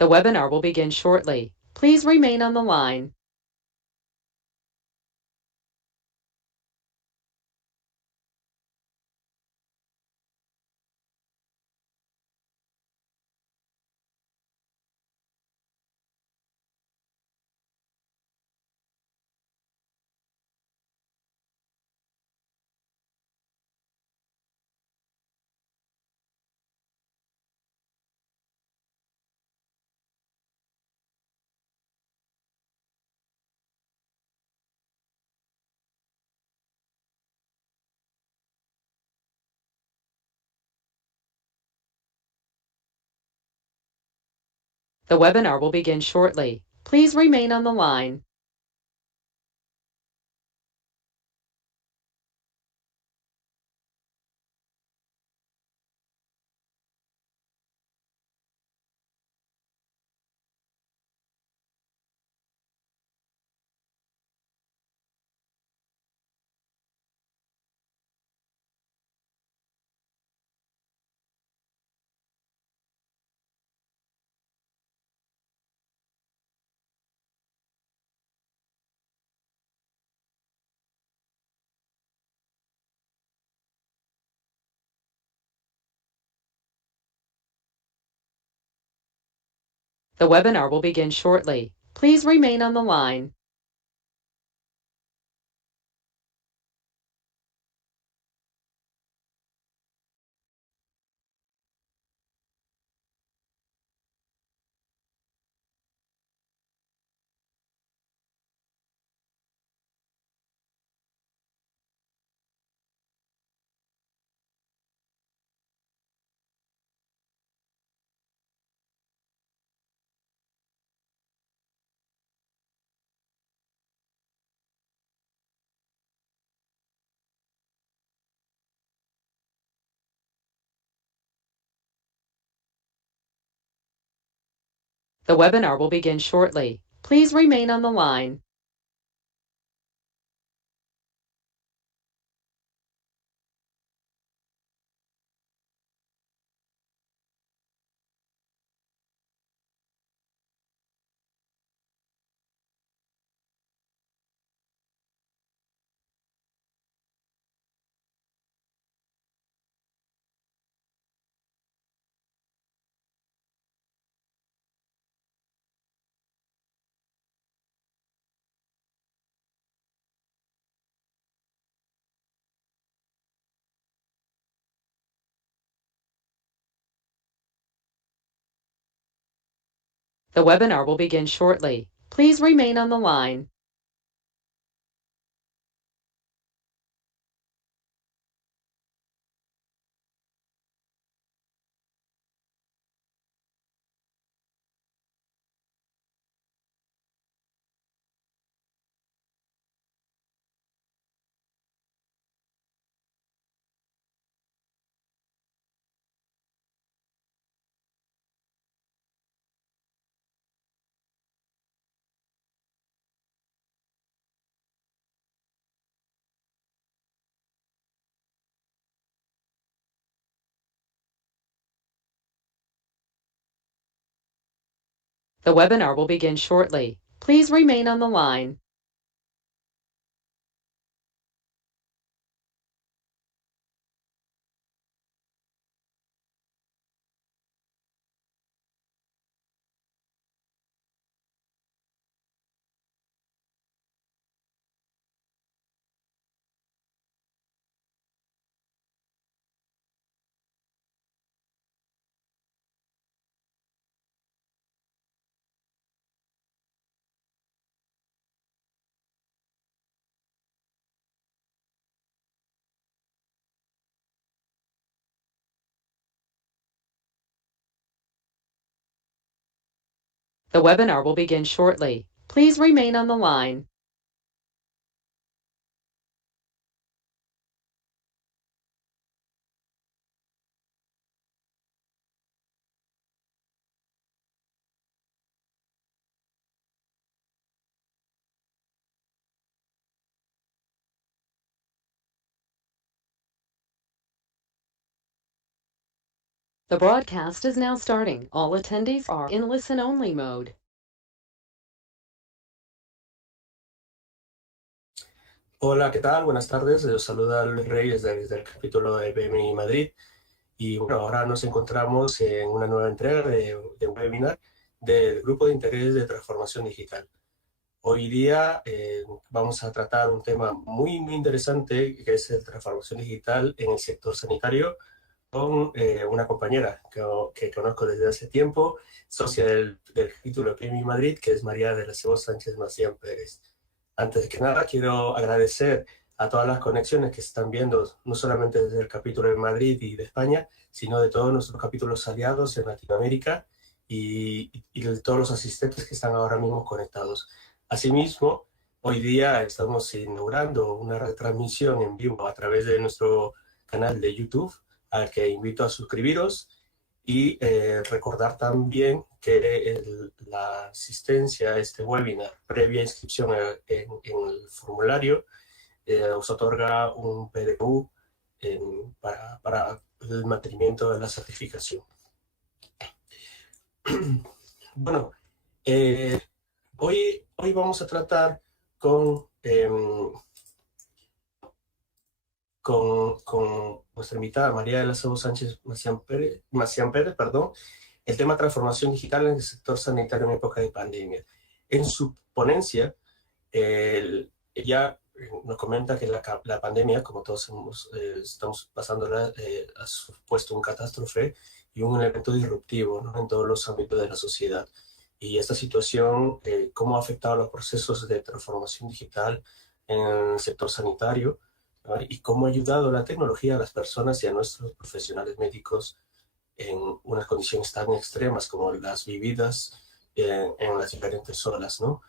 The webinar will begin shortly. Please remain on the line. The webinar will begin shortly. Please remain on the line. The webinar will begin shortly. Please remain on the line. The webinar will begin shortly. Please remain on the line. The webinar will begin shortly. Please remain on the line. The webinar will begin shortly. Please remain on the line. The webinar will begin shortly. Please remain on the line. The broadcast is now starting. All attendees are in listen-only mode. Hola, ¿qué tal? Buenas tardes. Los saluda Luis Reyes desde el capítulo de BMI Madrid. Y bueno, ahora nos encontramos en una nueva entrega de un webinar del Grupo de Interés de Transformación Digital. Hoy día vamos a tratar un tema muy interesante, que es la transformación digital en el sector sanitario, con una compañera que conozco desde hace tiempo, socia del capítulo de BMI Madrid, que es María de la Cebos Sánchez Macián Pérez. Antes que nada, quiero agradecer a todas las conexiones que se están viendo, no solamente desde el capítulo de Madrid y de España, sino de todos nuestros capítulos aliados en Latinoamérica y de todos los asistentes que están ahora mismo conectados. Asimismo, hoy día estamos inaugurando una retransmisión en vivo a través de nuestro canal de YouTube, al que invito a suscribiros. Y recordar también que la asistencia a este webinar, previa inscripción en el formulario, os otorga un PDU para el mantenimiento de la certificación. Bueno, hoy vamos a tratar con nuestra invitada María de la Cebos Sánchez Macián Pérez, el tema transformación digital en el sector sanitario en época de pandemia. En su ponencia, ella nos comenta que la pandemia, como todos estamos pasándola, ha supuesto un catástrofe y un evento disruptivo, ¿no?, en todos los ámbitos de la sociedad. Y esta situación, cómo ha afectado los procesos de transformación digital en el sector sanitario, ¿no?, y cómo ha ayudado la tecnología a las personas y a nuestros profesionales médicos en unas condiciones tan extremas como las vividas en las diferentes olas, ¿no?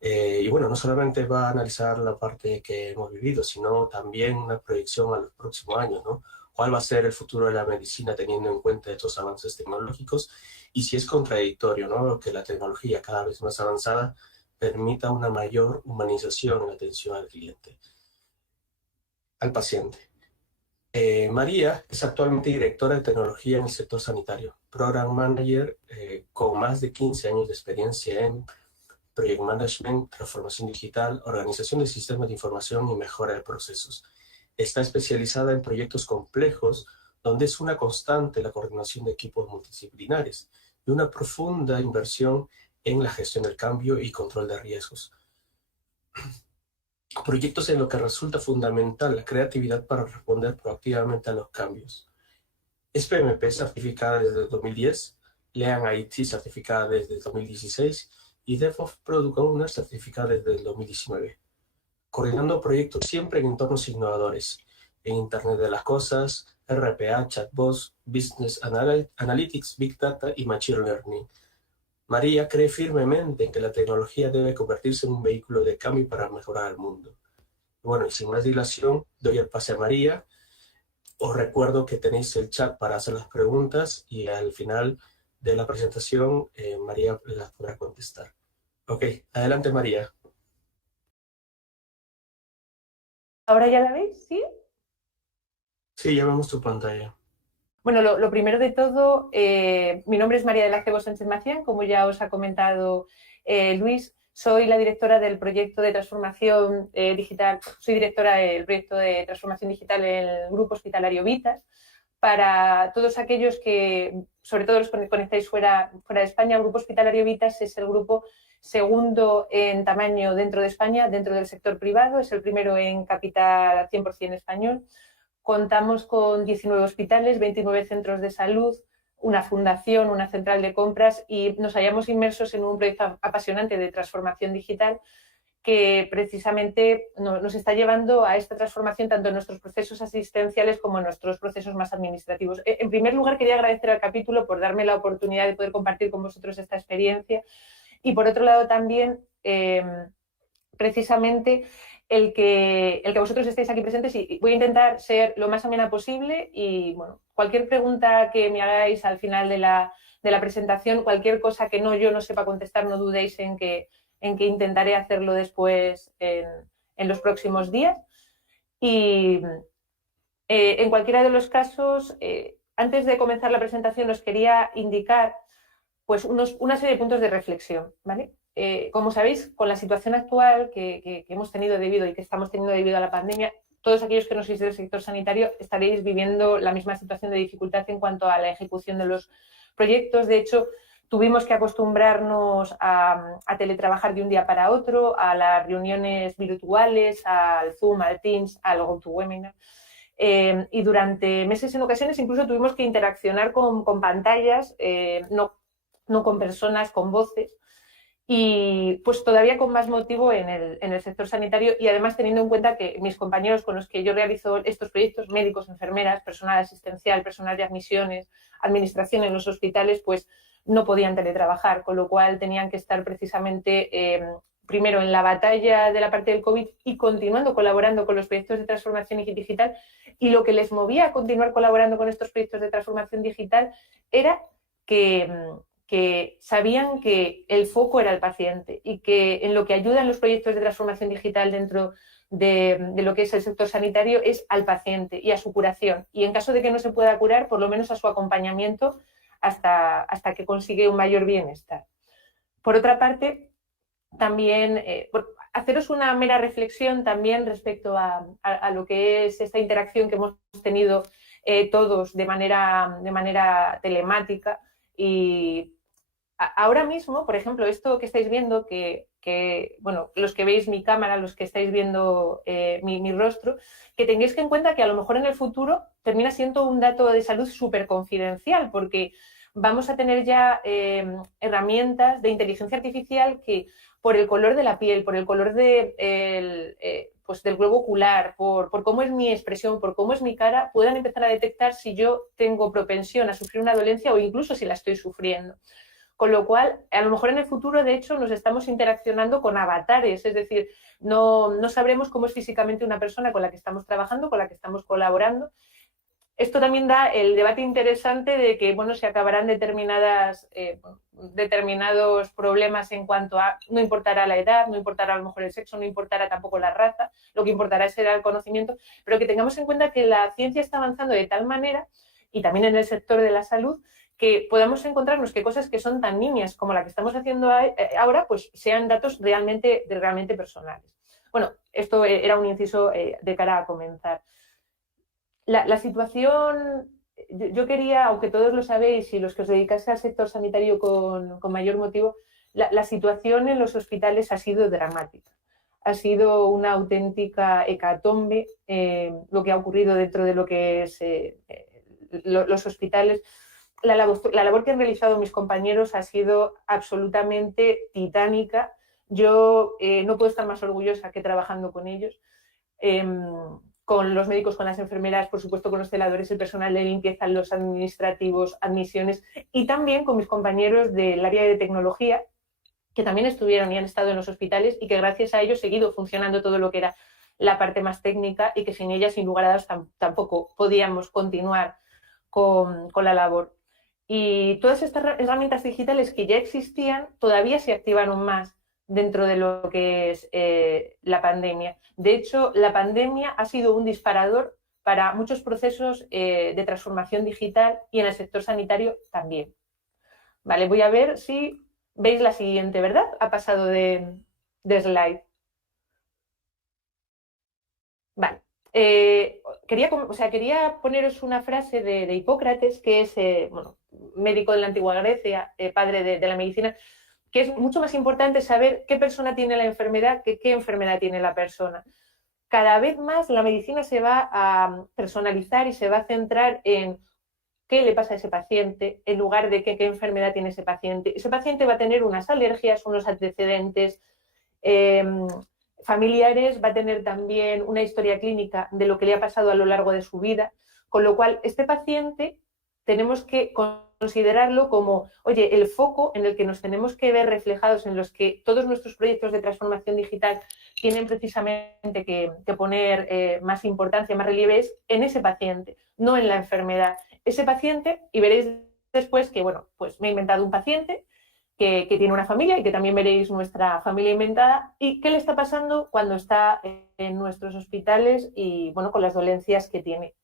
Y bueno, no solamente va a analizar la parte que hemos vivido, sino también una proyección a los próximos años, ¿no? ¿Cuál va a ser el futuro de la medicina teniendo en cuenta estos avances tecnológicos? Y si es contradictorio, ¿no?, que la tecnología cada vez más avanzada permita una mayor humanización en la atención al cliente, al paciente. María es actualmente directora de tecnología en el sector sanitario, Program Manager con más de 15 años de experiencia en Project Management, transformación digital, organización de sistemas de información y mejora de procesos. Está especializada en proyectos complejos, donde es una constante la coordinación de equipos multidisciplinares y una profunda inversión en la gestión del cambio y control de riesgos. Proyectos en los que resulta fundamental la creatividad para responder proactivamente a los cambios. Es PMP certificada desde el 2010, Lean IT certificada desde el 2016 y DevOps Product Owner certificada desde el 2019. Coordinando proyectos siempre en entornos innovadores, en Internet de las Cosas, RPA, chatbots, Business Analytics, Big Data y Machine Learning. María cree firmemente en que la tecnología debe convertirse en un vehículo de cambio para mejorar el mundo. Bueno, y sin más dilación, doy el pase a María. Os recuerdo que tenéis el chat para hacer las preguntas y al final de la presentación María las podrá contestar. Ok, adelante María. ¿Ahora ya la veis? ¿Sí? Sí, ya vemos tu pantalla. Bueno, lo primero de todo, mi nombre es María de la Cebos Sánchez Macián, como ya os ha comentado Luis. Soy la directora del proyecto de transformación digital, soy directora del proyecto de transformación digital en el Grupo Hospitalario Vitas. Para todos aquellos que, sobre todo los que conectáis fuera de España, el Grupo Hospitalario Vitas es el grupo segundo en tamaño dentro de España, dentro del sector privado, es el primero en capital 100% español. Contamos con 19 hospitales, 29 centros de salud, una fundación, una central de compras y nos hallamos inmersos en un proyecto apasionante de transformación digital que precisamente nos está llevando a esta transformación tanto en nuestros procesos asistenciales como en nuestros procesos más administrativos. En primer lugar, quería agradecer al capítulo por darme la oportunidad de poder compartir con vosotros esta experiencia y, por otro lado, también precisamente el que vosotros estéis aquí presentes, y voy a intentar ser lo más amena posible y, bueno, cualquier pregunta que me hagáis al final de la presentación, cualquier cosa que yo no sepa contestar, no dudéis en que intentaré hacerlo después en los próximos días. Y en cualquiera de los casos, antes de comenzar la presentación os quería indicar pues una serie de puntos de reflexión, ¿vale? Como sabéis, con la situación actual que hemos tenido debido y que estamos teniendo debido a la pandemia, todos aquellos que no sois del sector sanitario estaréis viviendo la misma situación de dificultad en cuanto a la ejecución de los proyectos. De hecho, tuvimos que acostumbrarnos a teletrabajar de un día para otro, a las reuniones virtuales, al Zoom, al Teams, al GoToWebinar. Y durante meses, en ocasiones, incluso tuvimos que interaccionar con pantallas, no con personas, con voces. Y pues todavía con más motivo en el sector sanitario, y además teniendo en cuenta que mis compañeros con los que yo realizo estos proyectos, médicos, enfermeras, personal asistencial, personal de admisiones, administración en los hospitales, pues no podían teletrabajar, con lo cual tenían que estar precisamente primero en la batalla de la parte del COVID y continuando colaborando con los proyectos de transformación digital. Y lo que les movía a continuar colaborando con estos proyectos de transformación digital era que sabían que el foco era el paciente y que en lo que ayudan los proyectos de transformación digital dentro de lo que es el sector sanitario es al paciente y a su curación. Y en caso de que no se pueda curar, por lo menos a su acompañamiento hasta que consigue un mayor bienestar. Por otra parte, también haceros una mera reflexión también respecto a lo que es esta interacción que hemos tenido todos de manera telemática. Y ahora mismo, por ejemplo, esto que estáis viendo, bueno, los que veis mi cámara, los que estáis viendo mi rostro, que tengáis en cuenta que a lo mejor en el futuro termina siendo un dato de salud súper confidencial, porque vamos a tener ya herramientas de inteligencia artificial que por el color de la piel, por el color pues del globo ocular, por cómo es mi expresión, por cómo es mi cara, puedan empezar a detectar si yo tengo propensión a sufrir una dolencia o incluso si la estoy sufriendo. Con lo cual, a lo mejor en el futuro, de hecho, nos estamos interaccionando con avatares, es decir, no sabremos cómo es físicamente una persona con la que estamos trabajando, con la que estamos colaborando. Esto también da el debate interesante de que, bueno, se acabarán determinados problemas en cuanto a, no importará la edad, no importará a lo mejor el sexo, no importará tampoco la raza, lo que importará será el conocimiento, pero que tengamos en cuenta que la ciencia está avanzando de tal manera, y también en el sector de la salud, que podamos encontrarnos que cosas que son tan nimias como la que estamos haciendo ahora, pues sean datos realmente personales. Bueno, esto era un inciso de cara a comenzar. La situación, yo quería, aunque todos lo sabéis y los que os dedicáis al sector sanitario con mayor motivo, la situación en los hospitales ha sido dramática. Ha sido una auténtica hecatombe lo que ha ocurrido dentro de lo que es los hospitales. La labor que han realizado mis compañeros ha sido absolutamente titánica. Yo no puedo estar más orgullosa que trabajando con ellos, con los médicos, con las enfermeras, por supuesto con los celadores, el personal de limpieza, los administrativos, admisiones, y también con mis compañeros del área de tecnología, que también estuvieron y han estado en los hospitales y que gracias a ellos ha seguido funcionando todo lo que era la parte más técnica y que sin ella, sin lugar a dudas, tampoco podíamos continuar con la labor. Y todas estas herramientas digitales que ya existían todavía se activaron más dentro de lo que es la pandemia. De hecho, la pandemia ha sido un disparador para muchos procesos de transformación digital y en el sector sanitario también. Vale, voy a ver si veis la siguiente, ¿verdad? Ha pasado de slide. Vale. Quería poneros una frase de Hipócrates, que es médico de la antigua Grecia, padre de la medicina, que es mucho más importante saber qué persona tiene la enfermedad que qué enfermedad tiene la persona. Cada vez más la medicina se va a personalizar y se va a centrar en qué le pasa a ese paciente en lugar de qué enfermedad tiene ese paciente. Ese paciente va a tener unas alergias, unos antecedentes familiares, va a tener también una historia clínica de lo que le ha pasado a lo largo de su vida, con lo cual este paciente tenemos que considerarlo como, oye, el foco en el que nos tenemos que ver reflejados, en los que todos nuestros proyectos de transformación digital tienen precisamente que poner más importancia, más relieve, es en ese paciente, no en la enfermedad. Ese paciente, y veréis después que, bueno, pues me he inventado un paciente que tiene una familia y que también veréis nuestra familia inventada, y qué le está pasando cuando está en nuestros hospitales y, bueno, con las dolencias que tiene.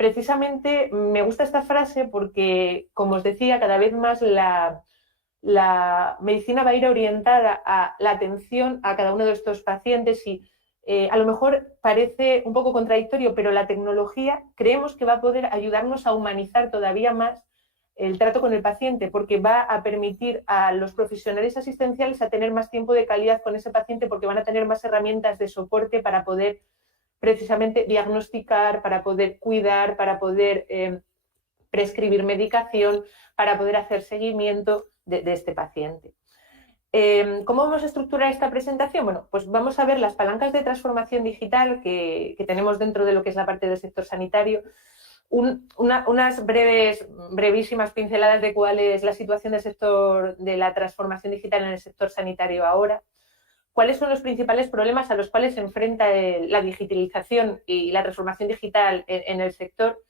precisamente me gusta esta frase porque, como os decía, cada vez más la medicina va a ir orientada a la atención a cada uno de estos pacientes y a lo mejor parece un poco contradictorio, pero la tecnología creemos que va a poder ayudarnos a humanizar todavía más el trato con el paciente, porque va a permitir a los profesionales asistenciales a tener más tiempo de calidad con ese paciente, porque van a tener más herramientas de soporte para poder precisamente diagnosticar, para poder cuidar, para poder prescribir medicación, para poder hacer seguimiento de este paciente. ¿Cómo vamos a estructurar esta presentación? Bueno, pues vamos a ver las palancas de transformación digital que tenemos dentro de lo que es la parte del sector sanitario, unas brevísimas pinceladas de cuál es la situación del sector de la transformación digital en el sector sanitario ahora, cuáles son los principales problemas a los cuales se enfrenta la digitalización y la transformación digital en el sector,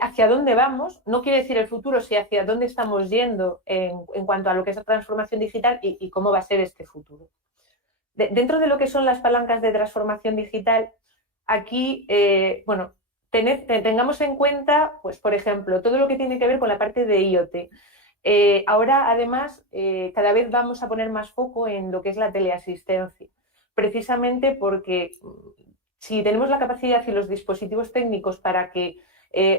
hacia dónde vamos, no quiere decir el futuro, sino hacia dónde estamos yendo en cuanto a lo que es la transformación digital y cómo va a ser este futuro. Dentro de lo que son las palancas de transformación digital, aquí, bueno, tengamos en cuenta, pues, por ejemplo, todo lo que tiene que ver con la parte de IoT. Ahora, además, cada vez vamos a poner más foco en lo que es la teleasistencia, precisamente porque si tenemos la capacidad y los dispositivos técnicos para que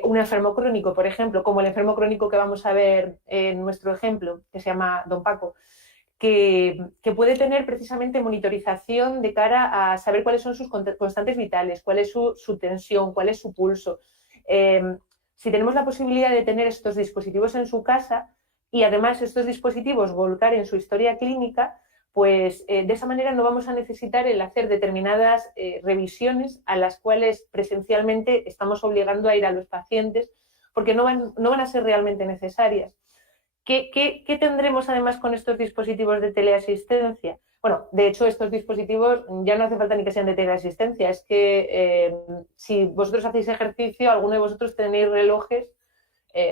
un enfermo crónico, por ejemplo, como el enfermo crónico que vamos a ver en nuestro ejemplo, que se llama Don Paco, que puede tener precisamente monitorización de cara a saber cuáles son sus constantes vitales, cuál es su tensión, cuál es su pulso. Si tenemos la posibilidad de tener estos dispositivos en su casa y además estos dispositivos volcar en su historia clínica, pues de esa manera no vamos a necesitar el hacer determinadas revisiones a las cuales presencialmente estamos obligando a ir a los pacientes porque no van a ser realmente necesarias. ¿Qué tendremos además con estos dispositivos de teleasistencia? Bueno, de hecho, estos dispositivos ya no hace falta ni que sean de teleasistencia, es que si vosotros hacéis ejercicio, alguno de vosotros tenéis relojes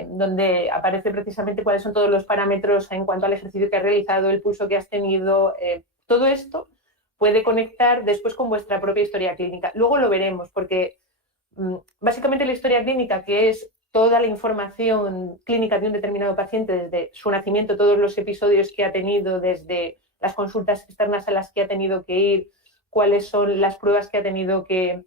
donde aparece precisamente cuáles son todos los parámetros en cuanto al ejercicio que has realizado, el pulso que has tenido, todo esto puede conectar después con vuestra propia historia clínica. Luego lo veremos, porque básicamente la historia clínica, que es toda la información clínica de un determinado paciente desde su nacimiento, todos los episodios que ha tenido, desde las consultas externas a las que ha tenido que ir, cuáles son las pruebas que ha tenido que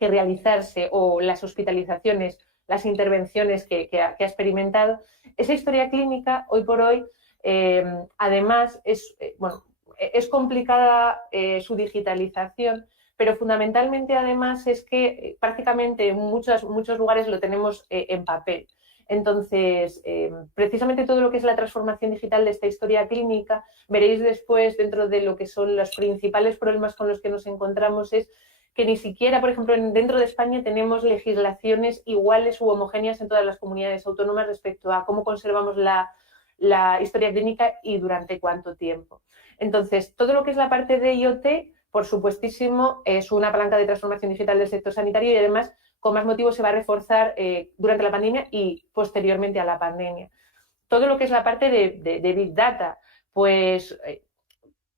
realizarse o las hospitalizaciones, las intervenciones que ha experimentado. Esa historia clínica, hoy por hoy, además, es complicada su digitalización, pero fundamentalmente además es que prácticamente en muchos lugares lo tenemos en papel. Entonces, precisamente todo lo que es la transformación digital de esta historia clínica, veréis después dentro de lo que son los principales problemas con los que nos encontramos es que ni siquiera, por ejemplo, dentro de España tenemos legislaciones iguales u homogéneas en todas las comunidades autónomas respecto a cómo conservamos la historia clínica y durante cuánto tiempo. Entonces, todo lo que es la parte de IoT, por supuestísimo, es una palanca de transformación digital del sector sanitario y además, con más motivo, se va a reforzar durante la pandemia y posteriormente a la pandemia. Todo lo que es la parte de Big Data, pues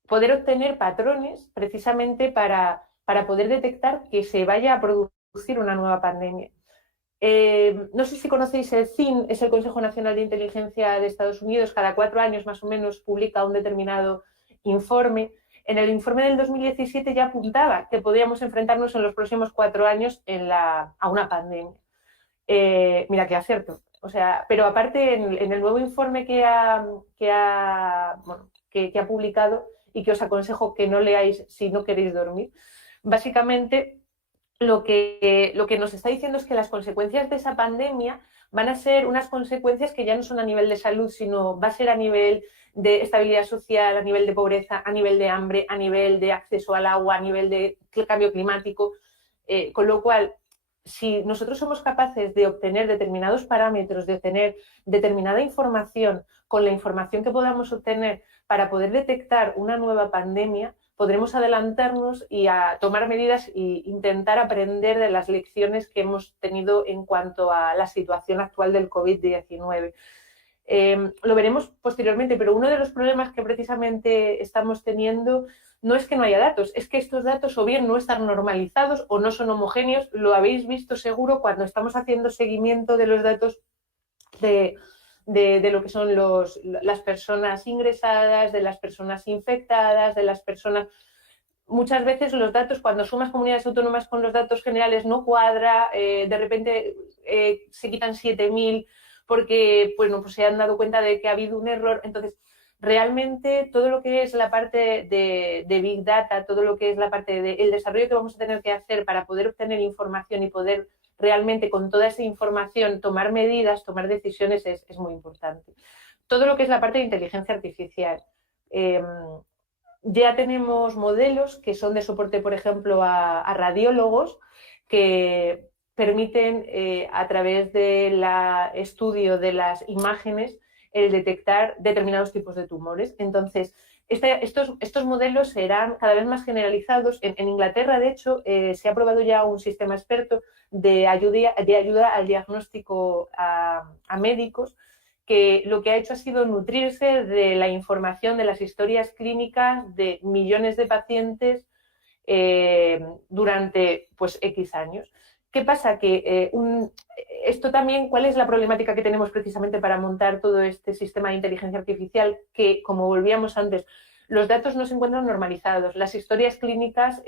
poder obtener patrones precisamente para poder detectar que se vaya a producir una nueva pandemia. No sé si conocéis el CIN, es el Consejo Nacional de Inteligencia de Estados Unidos, cada 4 años más o menos publica un determinado informe. En el informe del 2017 ya apuntaba que podíamos enfrentarnos en los próximos 4 años a una pandemia. Mira qué acierto. O sea, pero aparte en el nuevo informe que ha publicado y que os aconsejo que no leáis si no queréis dormir, básicamente lo que nos está diciendo es que las consecuencias de esa pandemia van a ser unas consecuencias que ya no son a nivel de salud, sino va a ser a nivel de estabilidad social, a nivel de pobreza, a nivel de hambre, a nivel de acceso al agua, a nivel de cambio climático, con lo cual, si nosotros somos capaces de obtener determinados parámetros, de obtener determinada información con la información que podamos obtener para poder detectar una nueva pandemia, podremos adelantarnos y a tomar medidas e intentar aprender de las lecciones que hemos tenido en cuanto a la situación actual del COVID-19. Lo veremos posteriormente, pero uno de los problemas que precisamente estamos teniendo no es que no haya datos, es que estos datos o bien no están normalizados o no son homogéneos. Lo habéis visto seguro cuando estamos haciendo seguimiento de los datos de lo que son las personas ingresadas, de las personas infectadas, de las personas... Muchas veces los datos, cuando sumas comunidades autónomas con los datos generales, no cuadra, de repente se quitan 7.000 porque bueno, pues se han dado cuenta de que ha habido un error. Entonces, realmente todo lo que es la parte de Big Data, todo lo que es la parte del desarrollo que vamos a tener que hacer para poder obtener información y poder realmente con toda esa información tomar medidas, tomar decisiones es muy importante. Todo lo que es la parte de inteligencia artificial. Ya tenemos modelos que son de soporte, por ejemplo, a radiólogos que permiten, a través del estudio de las imágenes, el detectar determinados tipos de tumores. Entonces, estos modelos serán cada vez más generalizados. En Inglaterra, de hecho, se ha aprobado ya un sistema experto de ayuda al diagnóstico a médicos, que lo que ha hecho ha sido nutrirse de la información de las historias clínicas de millones de pacientes durante pues X años. ¿Qué pasa? Que esto también, ¿cuál es la problemática que tenemos precisamente para montar todo este sistema de inteligencia artificial? Que, como volvíamos antes, los datos no se encuentran normalizados. Las historias clínicas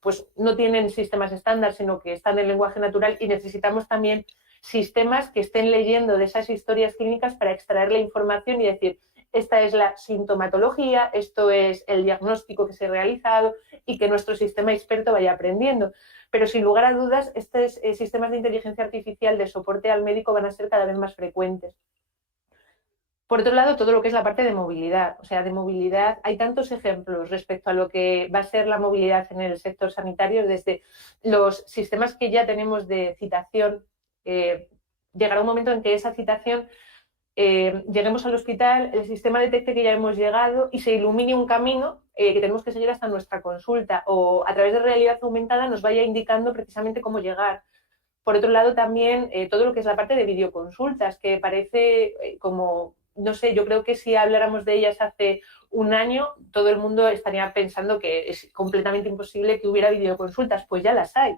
pues no tienen sistemas estándar, sino que están en lenguaje natural, y necesitamos también sistemas que estén leyendo de esas historias clínicas para extraer la información y decir, esta es la sintomatología, esto es el diagnóstico que se ha realizado, y que nuestro sistema experto vaya aprendiendo. Pero sin lugar a dudas, estos sistemas de inteligencia artificial de soporte al médico van a ser cada vez más frecuentes. Por otro lado, todo lo que es la parte de movilidad. O sea, de movilidad hay tantos ejemplos respecto a lo que va a ser la movilidad en el sector sanitario, desde los sistemas que ya tenemos de citación. Llegará un momento en que esa citación, lleguemos al hospital, el sistema detecte que ya hemos llegado y se ilumine un camino que tenemos que seguir hasta nuestra consulta, o a través de realidad aumentada nos vaya indicando precisamente cómo llegar. Por otro lado, también todo lo que es la parte de videoconsultas, que parece como, no sé, yo creo que si habláramos de ellas hace un año, todo el mundo estaría pensando que es completamente imposible que hubiera videoconsultas. Pues ya las hay.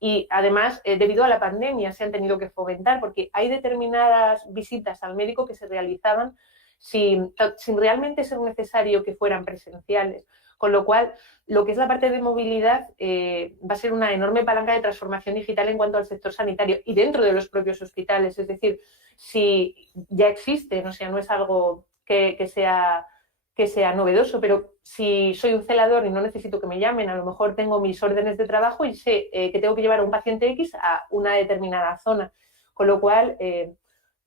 Y además, debido a la pandemia, se han tenido que fomentar, porque hay determinadas visitas al médico que se realizaban sin realmente ser necesario que fueran presenciales. Con lo cual, lo que es la parte de movilidad va a ser una enorme palanca de transformación digital en cuanto al sector sanitario y dentro de los propios hospitales. Es decir, si ya existe, o sea, no es algo que sea novedoso, pero si soy un celador y no necesito que me llamen, a lo mejor tengo mis órdenes de trabajo y sé que tengo que llevar a un paciente X a una determinada zona. Con lo cual,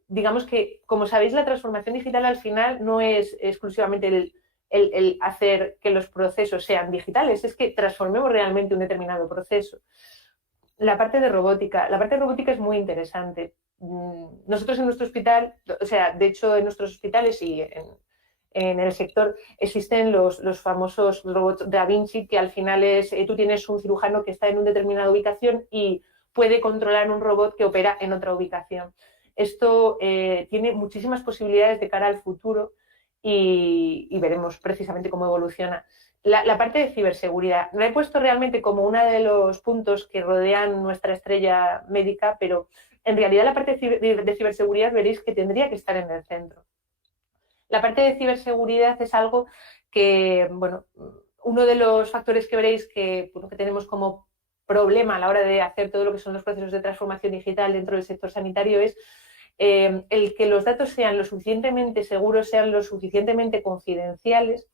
digamos que, como sabéis, la transformación digital al final no es exclusivamente el hacer que los procesos sean digitales, es que transformemos realmente un determinado proceso. La parte de robótica es muy interesante. Nosotros en nuestro hospital, o sea, de hecho en nuestros hospitales y en el sector existen los famosos robots Da Vinci, que al final tú tienes un cirujano que está en una determinada ubicación y puede controlar un robot que opera en otra ubicación. Esto tiene muchísimas posibilidades de cara al futuro y veremos precisamente cómo evoluciona. La parte de ciberseguridad la he puesto realmente como uno de los puntos que rodean nuestra estrella médica, pero en realidad la parte de ciberseguridad veréis que tendría que estar en el centro. La parte de ciberseguridad es algo que, bueno, uno de los factores que veréis que tenemos como problema a la hora de hacer todo lo que son los procesos de transformación digital dentro del sector sanitario es el que los datos sean lo suficientemente seguros, sean lo suficientemente confidenciales,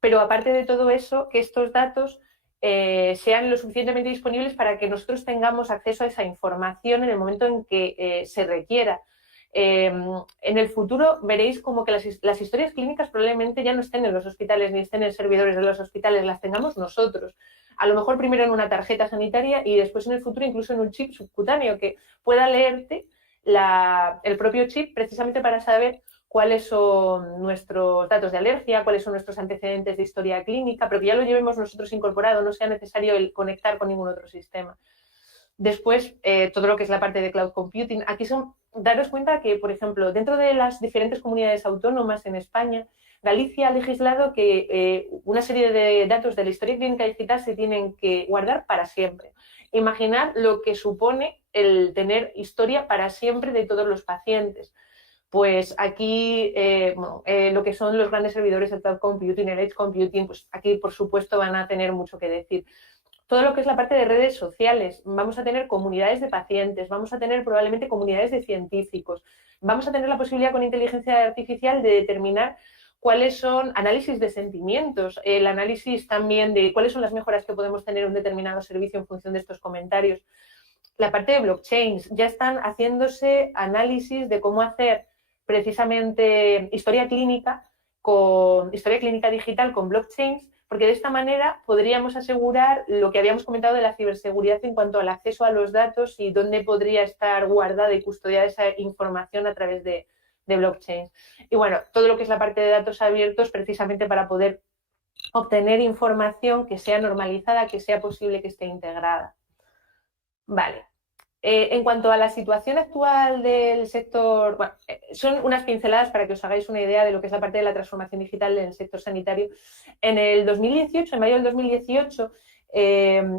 pero aparte de todo eso, que estos datos sean lo suficientemente disponibles para que nosotros tengamos acceso a esa información en el momento en que se requiera. En el futuro veréis como que las historias clínicas probablemente ya no estén en los hospitales ni estén en servidores de los hospitales, las tengamos nosotros. A lo mejor primero en una tarjeta sanitaria y después en el futuro incluso en un chip subcutáneo que pueda leerte el propio chip precisamente para saber cuáles son nuestros datos de alergia, cuáles son nuestros antecedentes de historia clínica, pero que ya lo llevemos nosotros incorporado, no sea necesario el conectar con ningún otro sistema. Después, todo lo que es la parte de cloud computing. Aquí son daros cuenta que, por ejemplo, dentro de las diferentes comunidades autónomas en España, Galicia ha legislado que una serie de datos de la historia clínica digital se tienen que guardar para siempre. Imaginar lo que supone el tener historia para siempre de todos los pacientes. Pues aquí lo que son los grandes servidores del cloud computing, el edge computing, pues aquí por supuesto van a tener mucho que decir. Todo lo que es la parte de redes sociales, vamos a tener comunidades de pacientes, vamos a tener probablemente comunidades de científicos, vamos a tener la posibilidad con inteligencia artificial de determinar cuáles son análisis de sentimientos, el análisis también de cuáles son las mejoras que podemos tener en un determinado servicio en función de estos comentarios. La parte de blockchains, ya están haciéndose análisis de cómo hacer precisamente historia clínica digital con blockchains, porque de esta manera podríamos asegurar lo que habíamos comentado de la ciberseguridad en cuanto al acceso a los datos y dónde podría estar guardada y custodiada esa información a través de blockchains. Y bueno, todo lo que es la parte de datos abiertos precisamente para poder obtener información que sea normalizada, que sea posible que esté integrada. Vale. En cuanto a la situación actual del sector, bueno, son unas pinceladas para que os hagáis una idea de lo que es la parte de la transformación digital en el sector sanitario. En el 2018, en mayo del 2018,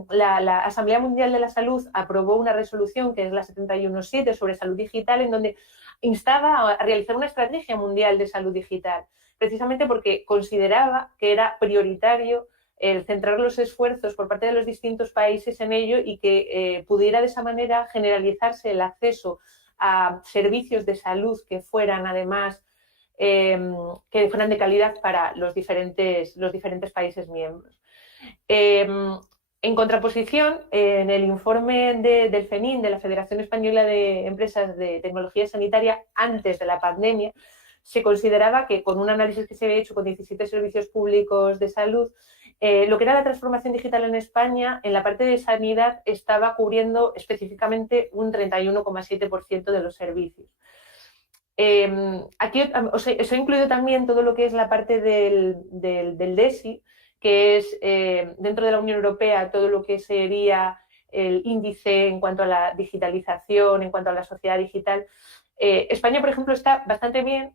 la Asamblea Mundial de la Salud aprobó una resolución que es la 71.7 sobre salud digital, en donde instaba a realizar una estrategia mundial de salud digital, precisamente porque consideraba que era prioritario el centrar los esfuerzos por parte de los distintos países en ello y que pudiera de esa manera generalizarse el acceso a servicios de salud que fueran además que fueran de calidad para los diferentes países miembros. En contraposición, en el informe del FENIN, de la Federación Española de Empresas de Tecnología Sanitaria, antes de la pandemia, se consideraba que con un análisis que se había hecho con 17 servicios públicos de salud, lo que era la transformación digital en España, en la parte de sanidad, estaba cubriendo específicamente un 31,7% de los servicios. Aquí os he incluido también todo lo que es la parte del DESI, que es dentro de la Unión Europea todo lo que sería el índice en cuanto a la digitalización, en cuanto a la sociedad digital. España, por ejemplo, está bastante bien,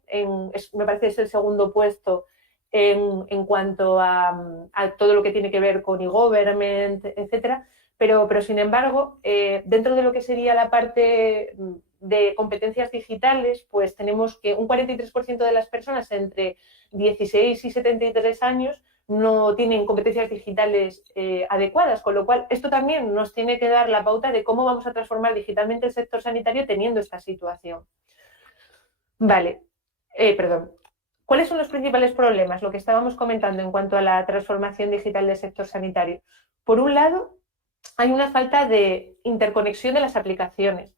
me parece que es el segundo puesto en cuanto a todo lo que tiene que ver con e-government, etcétera, pero sin embargo, dentro de lo que sería la parte de competencias digitales, pues tenemos que un 43% de las personas entre 16 y 73 años no tienen competencias digitales adecuadas, con lo cual esto también nos tiene que dar la pauta de cómo vamos a transformar digitalmente el sector sanitario teniendo esta situación. Vale, perdón. ¿Cuáles son los principales problemas? Lo que estábamos comentando en cuanto a la transformación digital del sector sanitario. Por un lado, hay una falta de interconexión de las aplicaciones.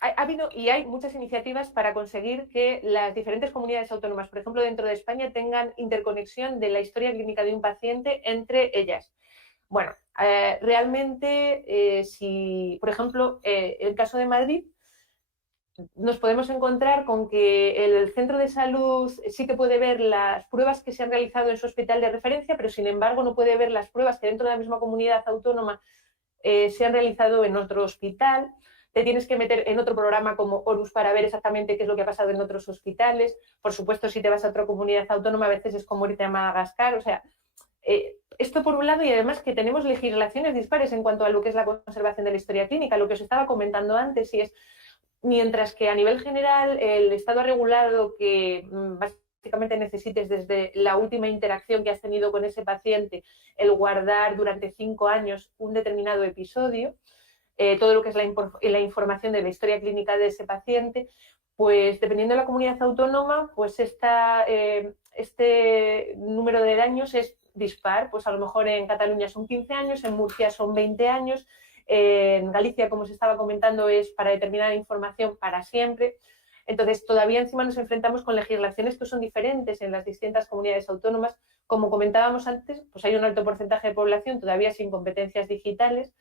Ha habido y hay muchas iniciativas para conseguir que las diferentes comunidades autónomas, por ejemplo, dentro de España, tengan interconexión de la historia clínica de un paciente entre ellas. Bueno, realmente, si, por ejemplo, el caso de Madrid, nos podemos encontrar con que el centro de salud sí que puede ver las pruebas que se han realizado en su hospital de referencia, pero sin embargo no puede ver las pruebas que dentro de la misma comunidad autónoma se han realizado en otro hospital. Te tienes que meter en otro programa como Horus para ver exactamente qué es lo que ha pasado en otros hospitales. Por supuesto, si te vas a otra comunidad autónoma, a veces es como irte a Madagascar. O sea, esto por un lado, y además que tenemos legislaciones dispares en cuanto a lo que es la conservación de la historia clínica, lo que os estaba comentando antes, y es mientras que a nivel general el Estado ha regulado que básicamente necesites desde la última interacción que has tenido con ese paciente el guardar durante 5 años un determinado episodio, todo lo que es la información de la historia clínica de ese paciente, pues dependiendo de la comunidad autónoma, pues este número de años es dispar. Pues a lo mejor en Cataluña son 15 años, en Murcia son 20 años, en Galicia, como se estaba comentando, es para determinada información para siempre. Entonces, todavía encima nos enfrentamos con legislaciones que son diferentes en las distintas comunidades autónomas. Como comentábamos antes, pues hay un alto porcentaje de población todavía sin competencias digitales.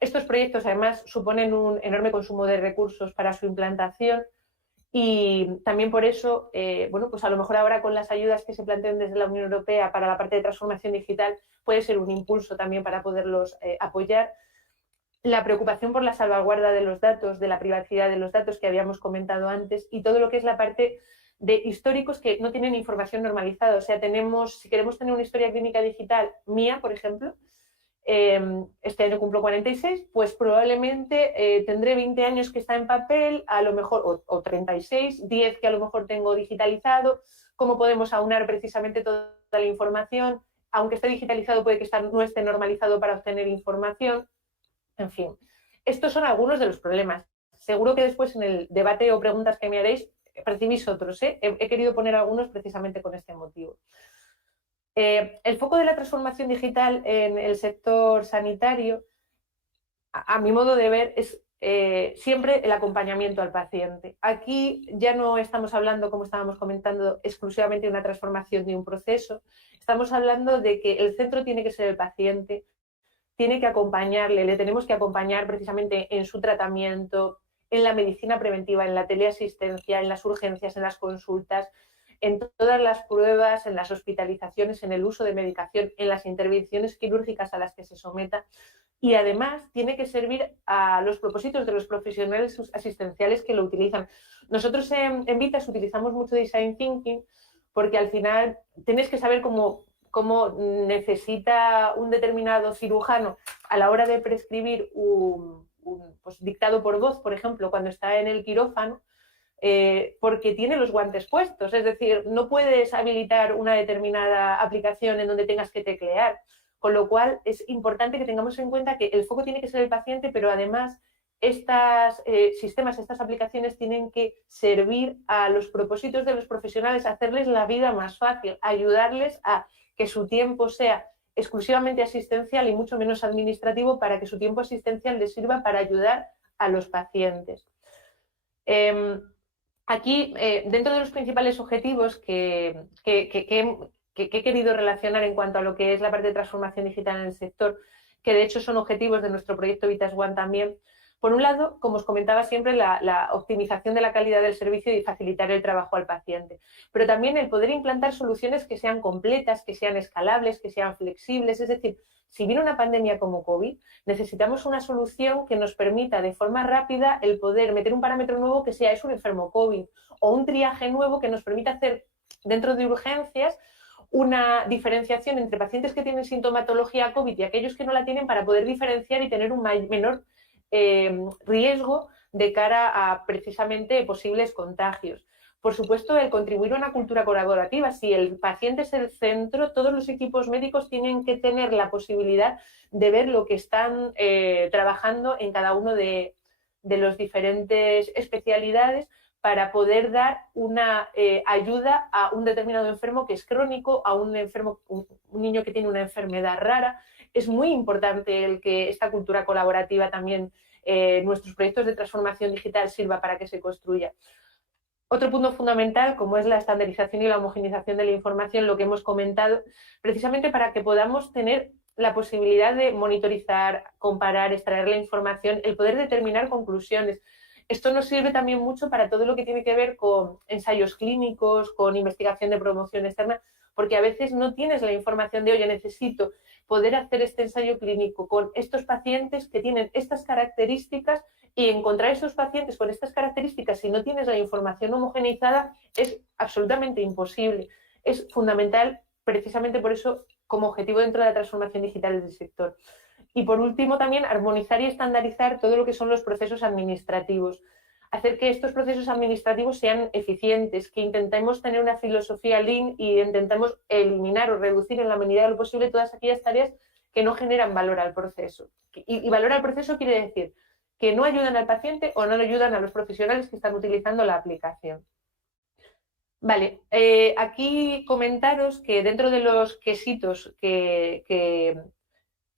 Estos proyectos, además, suponen un enorme consumo de recursos para su implantación y también por eso, bueno, pues a lo mejor ahora con las ayudas que se plantean desde la Unión Europea para la parte de transformación digital puede ser un impulso también para poderlos apoyar. la preocupación por la salvaguarda de los datos, de la privacidad de los datos que habíamos comentado antes, y todo lo que es la parte de históricos que no tienen información normalizada. O sea, si queremos tener una historia clínica digital mía, por ejemplo, este año cumplo 46, pues probablemente tendré 20 años que está en papel, a lo mejor, o 36, 10 que a lo mejor tengo digitalizado. ¿Cómo podemos aunar precisamente toda la información? Aunque esté digitalizado, puede que no esté normalizado para obtener información. En fin, estos son algunos de los problemas. Seguro que después en el debate o preguntas que me haréis percibís otros, ¿eh? He querido poner algunos precisamente con este motivo. El foco de la transformación digital en el sector sanitario, a mi modo de ver, es siempre el acompañamiento al paciente. Aquí ya no estamos hablando, como estábamos comentando, exclusivamente de una transformación de un proceso. Estamos hablando de que el centro tiene que ser el paciente, tiene que acompañarle, le tenemos que acompañar precisamente en su tratamiento, en la medicina preventiva, en la teleasistencia, en las urgencias, en las consultas, en todas las pruebas, en las hospitalizaciones, en el uso de medicación, en las intervenciones quirúrgicas a las que se someta. Y además tiene que servir a los propósitos de los profesionales asistenciales que lo utilizan. Nosotros en Vitas utilizamos mucho Design Thinking porque al final tienes que saber cómo necesita un determinado cirujano a la hora de prescribir pues, dictado por voz, por ejemplo, cuando está en el quirófano, porque tiene los guantes puestos. Es decir, no puedes habilitar una determinada aplicación en donde tengas que teclear. Con lo cual, es importante que tengamos en cuenta que el foco tiene que ser el paciente, pero además estos sistemas, estas aplicaciones tienen que servir a los propósitos de los profesionales, hacerles la vida más fácil, ayudarles a que su tiempo sea exclusivamente asistencial y mucho menos administrativo, para que su tiempo asistencial les sirva para ayudar a los pacientes. Aquí, dentro de los principales objetivos que he querido relacionar en cuanto a lo que es la parte de transformación digital en el sector, que de hecho son objetivos de nuestro proyecto Vitas One también. Por un lado, como os comentaba siempre, la optimización de la calidad del servicio y facilitar el trabajo al paciente. Pero también el poder implantar soluciones que sean completas, que sean escalables, que sean flexibles. Es decir, si viene una pandemia como COVID, necesitamos una solución que nos permita de forma rápida el poder meter un parámetro nuevo que sea, es un enfermo COVID, o un triaje nuevo que nos permita hacer dentro de urgencias una diferenciación entre pacientes que tienen sintomatología COVID y aquellos que no la tienen, para poder diferenciar y tener un menor riesgo de cara a precisamente posibles contagios. Por supuesto, el contribuir a una cultura colaborativa. Si el paciente es el centro, todos los equipos médicos tienen que tener la posibilidad de ver lo que están trabajando en cada uno de las diferentes especialidades, para poder dar una ayuda a un determinado enfermo que es crónico, a un enfermo, un niño que tiene una enfermedad rara. Es muy importante el que esta cultura colaborativa también, nuestros proyectos de transformación digital, sirva para que se construya. Otro punto fundamental, como es la estandarización y la homogeneización de la información, lo que hemos comentado, precisamente para que podamos tener la posibilidad de monitorizar, comparar, extraer la información, el poder determinar conclusiones. Esto nos sirve también mucho para todo lo que tiene que ver con ensayos clínicos, con investigación de promoción externa, porque a veces no tienes la información de, oye, necesito poder hacer este ensayo clínico con estos pacientes que tienen estas características, y encontrar esos pacientes con estas características, si no tienes la información homogeneizada, es absolutamente imposible. Es fundamental, precisamente por eso, como objetivo dentro de la transformación digital del sector. Y por último, también armonizar y estandarizar todo lo que son los procesos administrativos. Hacer que estos procesos administrativos sean eficientes, que intentemos tener una filosofía lean y intentemos eliminar o reducir en la medida de lo posible todas aquellas tareas que no generan valor al proceso. Y valor al proceso quiere decir que no ayudan al paciente o no ayudan a los profesionales que están utilizando la aplicación. Vale, aquí comentaros que dentro de los quesitos que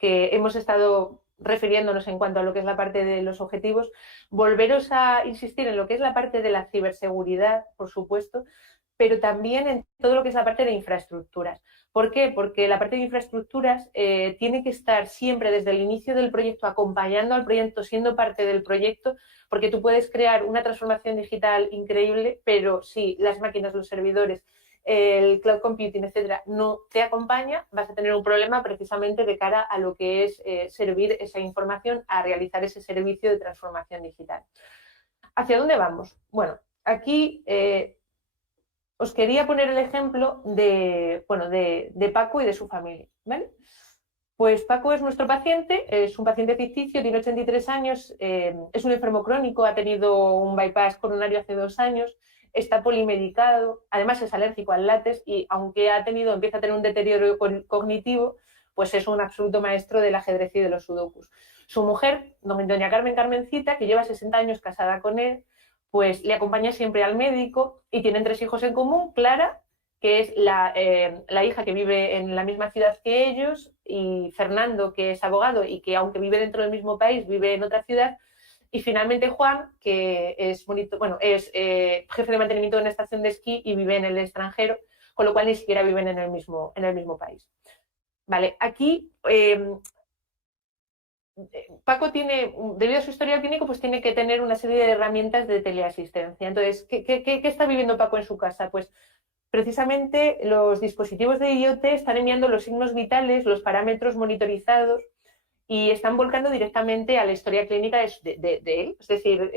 hemos estado refiriéndonos en cuanto a lo que es la parte de los objetivos, volveros a insistir en lo que es la parte de la ciberseguridad, por supuesto, pero también en todo lo que es la parte de infraestructuras. ¿Por qué? Porque la parte de infraestructuras tiene que estar siempre desde el inicio del proyecto, acompañando al proyecto, siendo parte del proyecto, porque tú puedes crear una transformación digital increíble, pero si las máquinas, los servidores el cloud computing, etcétera, no te acompaña, vas a tener un problema precisamente de cara a lo que es servir esa información, a realizar ese servicio de transformación digital. ¿Hacia dónde vamos? Bueno, aquí os quería poner el ejemplo de Paco y de su familia, ¿vale? Pues Paco es nuestro paciente, es un paciente ficticio, tiene 83 años, es un enfermo crónico, ha tenido un bypass coronario hace 2 años, está polimedicado, además es alérgico al látex y aunque empieza a tener un deterioro cognitivo, pues es un absoluto maestro del ajedrez y de los sudokus. Su mujer, doña Carmencita, que lleva 60 años casada con él, pues le acompaña siempre al médico y tienen 3 hijos en común, Clara, que es la hija que vive en la misma ciudad que ellos, y Fernando, que es abogado y que aunque vive dentro del mismo país, vive en otra ciudad, y finalmente Juan, que es jefe de mantenimiento de una estación de esquí y vive en el extranjero, con lo cual ni siquiera viven en el mismo país. Vale, aquí Paco tiene, debido a su historial clínico, pues tiene que tener una serie de herramientas de teleasistencia. Entonces, ¿qué está viviendo Paco en su casa? Pues precisamente los dispositivos de IoT están enviando los signos vitales, los parámetros monitorizados y están volcando directamente a la historia clínica de él. Es decir,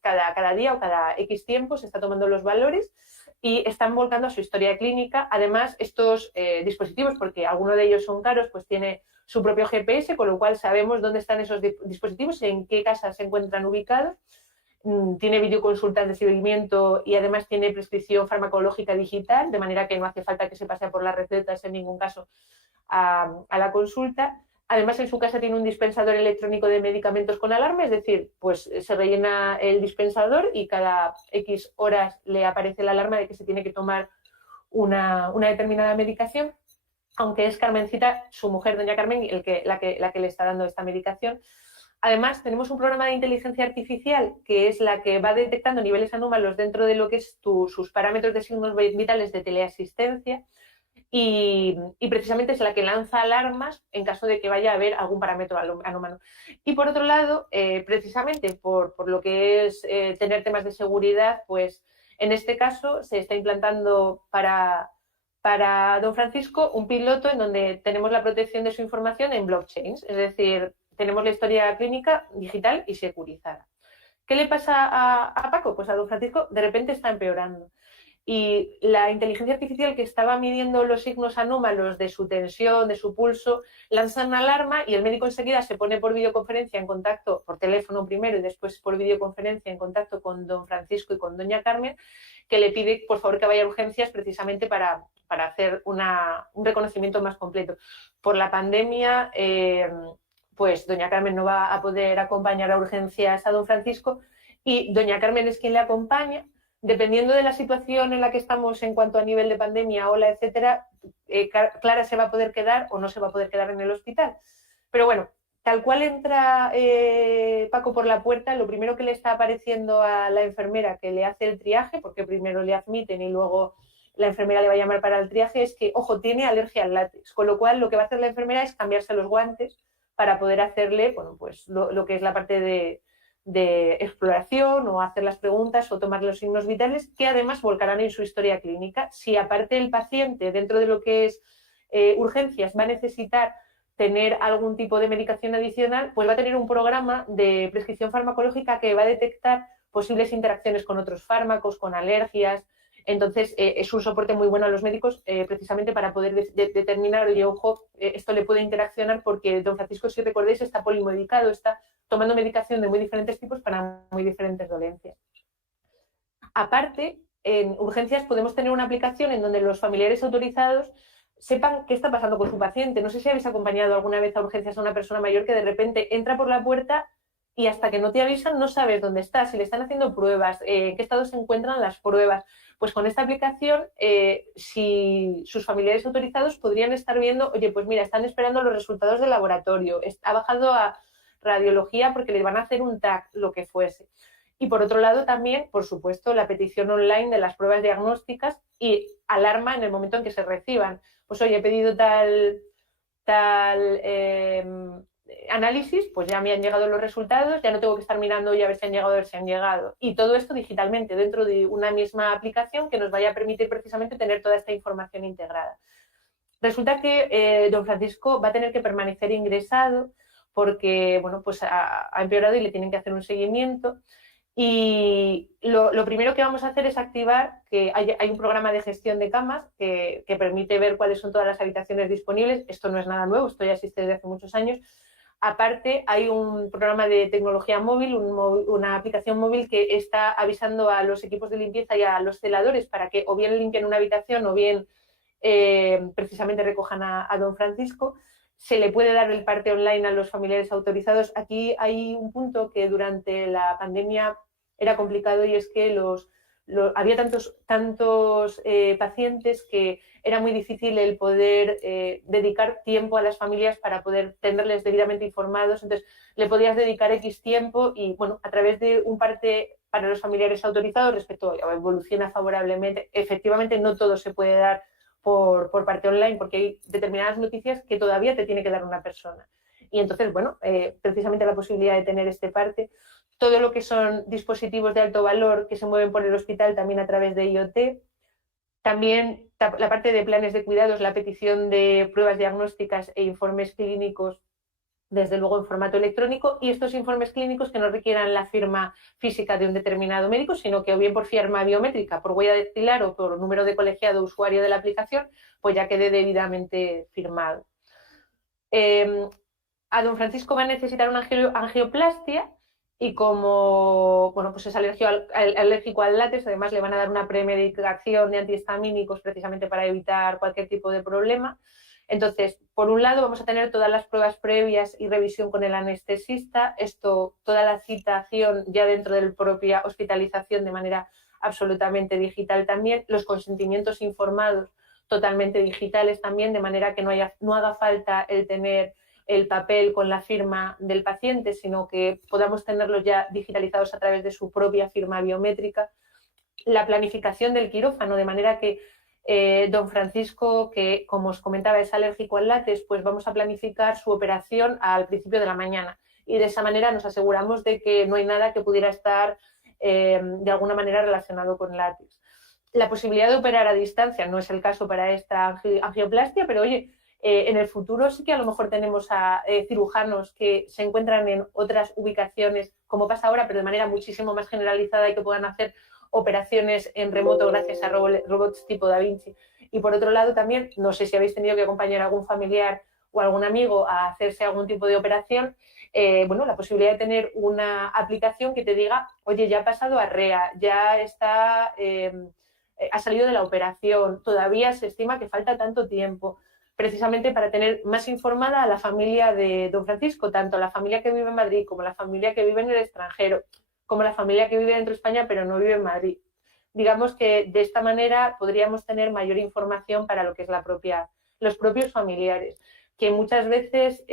cada día o cada X tiempo se está tomando los valores y están volcando a su historia clínica. Además, estos dispositivos, porque algunos de ellos son caros, pues tiene su propio GPS, con lo cual sabemos dónde están esos dispositivos, en qué casa se encuentran ubicados. Tiene videoconsultas de seguimiento y además tiene prescripción farmacológica digital, de manera que no hace falta que se pase por las recetas en ningún caso a la consulta. Además, en su casa tiene un dispensador electrónico de medicamentos con alarma, es decir, pues se rellena el dispensador y cada X horas le aparece la alarma de que se tiene que tomar una determinada medicación, aunque es Carmencita, su mujer, doña Carmen, la que le está dando esta medicación. Además, tenemos un programa de inteligencia artificial que es la que va detectando niveles anómalos dentro de lo que es sus parámetros de signos vitales de teleasistencia y precisamente es la que lanza alarmas en caso de que vaya a haber algún parámetro anómalo. Y por otro lado, precisamente por lo que es tener temas de seguridad, pues en este caso se está implantando para don Francisco un piloto en donde tenemos la protección de su información en blockchains, es decir, tenemos la historia clínica digital y securizada. ¿Qué le pasa a Paco? Pues a don Francisco de repente está empeorando. Y la inteligencia artificial que estaba midiendo los signos anómalos de su tensión, de su pulso, lanza una alarma y el médico enseguida se pone por videoconferencia en contacto, por teléfono primero y después por videoconferencia en contacto con don Francisco y con doña Carmen, que le pide por favor que vaya a urgencias precisamente para hacer un reconocimiento más completo. Por la pandemia, pues doña Carmen no va a poder acompañar a urgencias a don Francisco y doña Carmen es quien le acompaña. Dependiendo de la situación en la que estamos en cuanto a nivel de pandemia, ola, etcétera, Clara se va a poder quedar o no se va a poder quedar en el hospital. Pero bueno, tal cual entra Paco por la puerta, lo primero que le está apareciendo a la enfermera que le hace el triaje, porque primero le admiten y luego la enfermera le va a llamar para el triaje, es que, ojo, tiene alergia al látex, con lo cual lo que va a hacer la enfermera es cambiarse los guantes para poder hacerle, bueno, pues lo que es la parte de exploración o hacer las preguntas o tomar los signos vitales que además volcarán en su historia clínica. Si aparte el paciente dentro de lo que es urgencias va a necesitar tener algún tipo de medicación adicional, pues va a tener un programa de prescripción farmacológica que va a detectar posibles interacciones con otros fármacos, con alergias. Entonces, es un soporte muy bueno a los médicos precisamente para poder determinar, oye, ojo, esto le puede interaccionar porque don Francisco, si recordáis, está polimedicado, está tomando medicación de muy diferentes tipos para muy diferentes dolencias. Aparte, en urgencias podemos tener una aplicación en donde los familiares autorizados sepan qué está pasando con su paciente. No sé si habéis acompañado alguna vez a urgencias a una persona mayor que de repente entra por la puerta y hasta que no te avisan no sabes dónde está, si le están haciendo pruebas, en qué estado se encuentran las pruebas. Pues con esta aplicación, si sus familiares autorizados podrían estar viendo, oye, pues mira, están esperando los resultados del laboratorio, ha bajado a radiología porque le van a hacer un TAC, lo que fuese. Y por otro lado también, por supuesto, la petición online de las pruebas diagnósticas y alarma en el momento en que se reciban. Pues oye, he pedido tal análisis, pues ya me han llegado los resultados, ya no tengo que estar mirando y a ver si han llegado, a ver si han llegado. Y todo esto digitalmente, dentro de una misma aplicación que nos vaya a permitir precisamente tener toda esta información integrada. Resulta que don Francisco va a tener que permanecer ingresado porque, bueno, pues ha empeorado y le tienen que hacer un seguimiento. Y lo primero que vamos a hacer es activar que hay un programa de gestión de camas que permite ver cuáles son todas las habitaciones disponibles. Esto no es nada nuevo, esto ya existe desde hace muchos años. Aparte, hay un programa de tecnología móvil, una aplicación móvil que está avisando a los equipos de limpieza y a los celadores para que o bien limpien una habitación o bien precisamente recojan a don Francisco. Se le puede dar el parte online a los familiares autorizados. Aquí hay un punto que durante la pandemia era complicado y es que había tantos pacientes que era muy difícil el poder dedicar tiempo a las familias para poder tenerles debidamente informados. Entonces, le podías dedicar X tiempo y, bueno, a través de un parte para los familiares autorizados respecto a evoluciona favorablemente. Efectivamente, no todo se puede dar por parte online porque hay determinadas noticias que todavía te tiene que dar una persona. Y entonces, bueno, precisamente la posibilidad de tener este parte. Todo lo que son dispositivos de alto valor que se mueven por el hospital también a través de IoT. También la parte de planes de cuidados, la petición de pruebas diagnósticas e informes clínicos, desde luego en formato electrónico, y estos informes clínicos que no requieran la firma física de un determinado médico, sino que o bien por firma biométrica, por huella dactilar o por número de colegiado usuario de la aplicación, pues ya quede debidamente firmado. A don Francisco va a necesitar una angioplastia y como, bueno, pues es alérgico al látex, además le van a dar una premedicación de antihistamínicos precisamente para evitar cualquier tipo de problema. Entonces, por un lado, vamos a tener todas las pruebas previas y revisión con el anestesista, toda la citación ya dentro de la propia hospitalización de manera absolutamente digital también, los consentimientos informados totalmente digitales también, de manera que no haga falta el tener el papel con la firma del paciente, sino que podamos tenerlos ya digitalizados a través de su propia firma biométrica. La planificación del quirófano, de manera que don Francisco, que como os comentaba es alérgico al látex, pues vamos a planificar su operación al principio de la mañana y de esa manera nos aseguramos de que no hay nada que pudiera estar de alguna manera relacionado con látex. La posibilidad de operar a distancia no es el caso para esta angioplastia, pero oye, en el futuro sí que a lo mejor tenemos a cirujanos que se encuentran en otras ubicaciones, como pasa ahora, pero de manera muchísimo más generalizada y que puedan hacer operaciones en remoto gracias a robots tipo Da Vinci. Y por otro lado también, no sé si habéis tenido que acompañar a algún familiar o algún amigo a hacerse algún tipo de operación, bueno, la posibilidad de tener una aplicación que te diga, oye, ya ha pasado a REA, ya está, ha salido de la operación, todavía se estima que falta tanto tiempo, precisamente para tener más informada a la familia de don Francisco, tanto la familia que vive en Madrid como la familia que vive en el extranjero, como la familia que vive dentro de España pero no vive en Madrid. Digamos que de esta manera podríamos tener mayor información para lo que es los propios familiares, que muchas veces,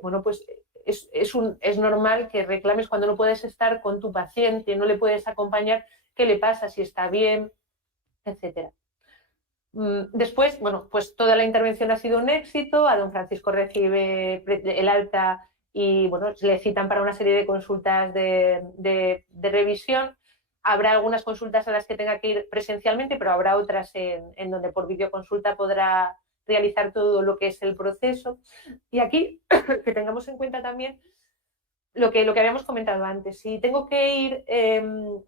bueno, pues es normal que reclames cuando no puedes estar con tu paciente, no le puedes acompañar, qué le pasa, si está bien, etcétera. Después, bueno, pues toda la intervención ha sido un éxito, a don Francisco recibe el alta y, bueno, le citan para una serie de consultas de revisión. Habrá algunas consultas a las que tenga que ir presencialmente, pero habrá otras en donde por videoconsulta podrá realizar todo lo que es el proceso. Y aquí, que tengamos en cuenta también lo que habíamos comentado antes. Si tengo que ir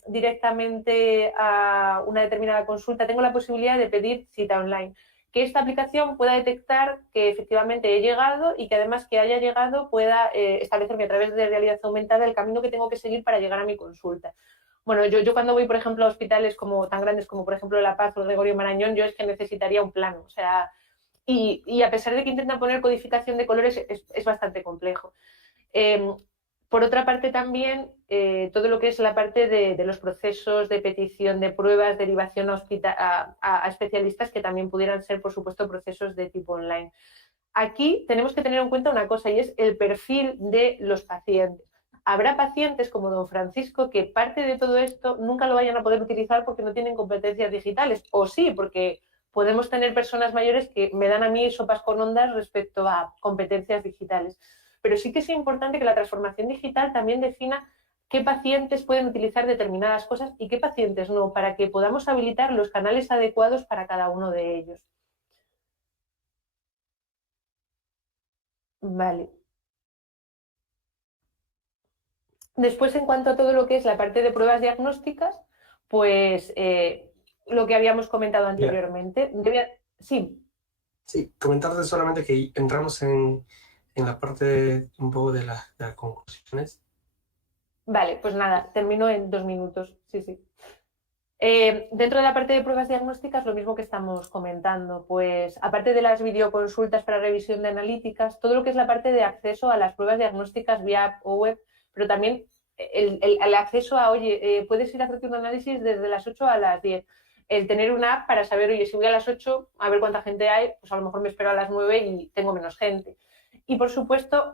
directamente a una determinada consulta, tengo la posibilidad de pedir cita online. Que esta aplicación pueda detectar que efectivamente he llegado y que además que haya llegado pueda establecerme a través de realidad aumentada el camino que tengo que seguir para llegar a mi consulta. Bueno, yo cuando voy, por ejemplo, a hospitales tan grandes como, por ejemplo, La Paz o Gregorio Marañón, yo es que necesitaría un plano. O sea, y a pesar de que intentan poner codificación de colores, es bastante complejo. Por otra parte también, todo lo que es la parte de los procesos de petición de pruebas, derivación a especialistas que también pudieran ser, por supuesto, procesos de tipo online. Aquí tenemos que tener en cuenta una cosa y es el perfil de los pacientes. Habrá pacientes como don Francisco que parte de todo esto nunca lo vayan a poder utilizar porque no tienen competencias digitales, o sí, porque podemos tener personas mayores que me dan a mí sopas con ondas respecto a competencias digitales. pero sí que es importante que la transformación digital también defina qué pacientes pueden utilizar determinadas cosas y qué pacientes no, para que podamos habilitar los canales adecuados para cada uno de ellos. Vale. Después, en cuanto a todo lo que es la parte de pruebas diagnósticas, pues lo que habíamos comentado anteriormente. Sí. Sí, comentarte solamente que entramos en la parte un poco de las conclusiones. Vale, pues nada, termino en 2 minutos. Sí, sí. Dentro de la parte de pruebas diagnósticas, lo mismo que estamos comentando, pues aparte de las videoconsultas para revisión de analíticas, todo lo que es la parte de acceso a las pruebas diagnósticas vía app o web, pero también el acceso a, oye, puedes ir a hacerte un análisis desde las 8 a las 10. El tener una app para saber, oye, si voy a las 8, a ver cuánta gente hay, pues a lo mejor me espero a las 9 y tengo menos gente. Y, por supuesto,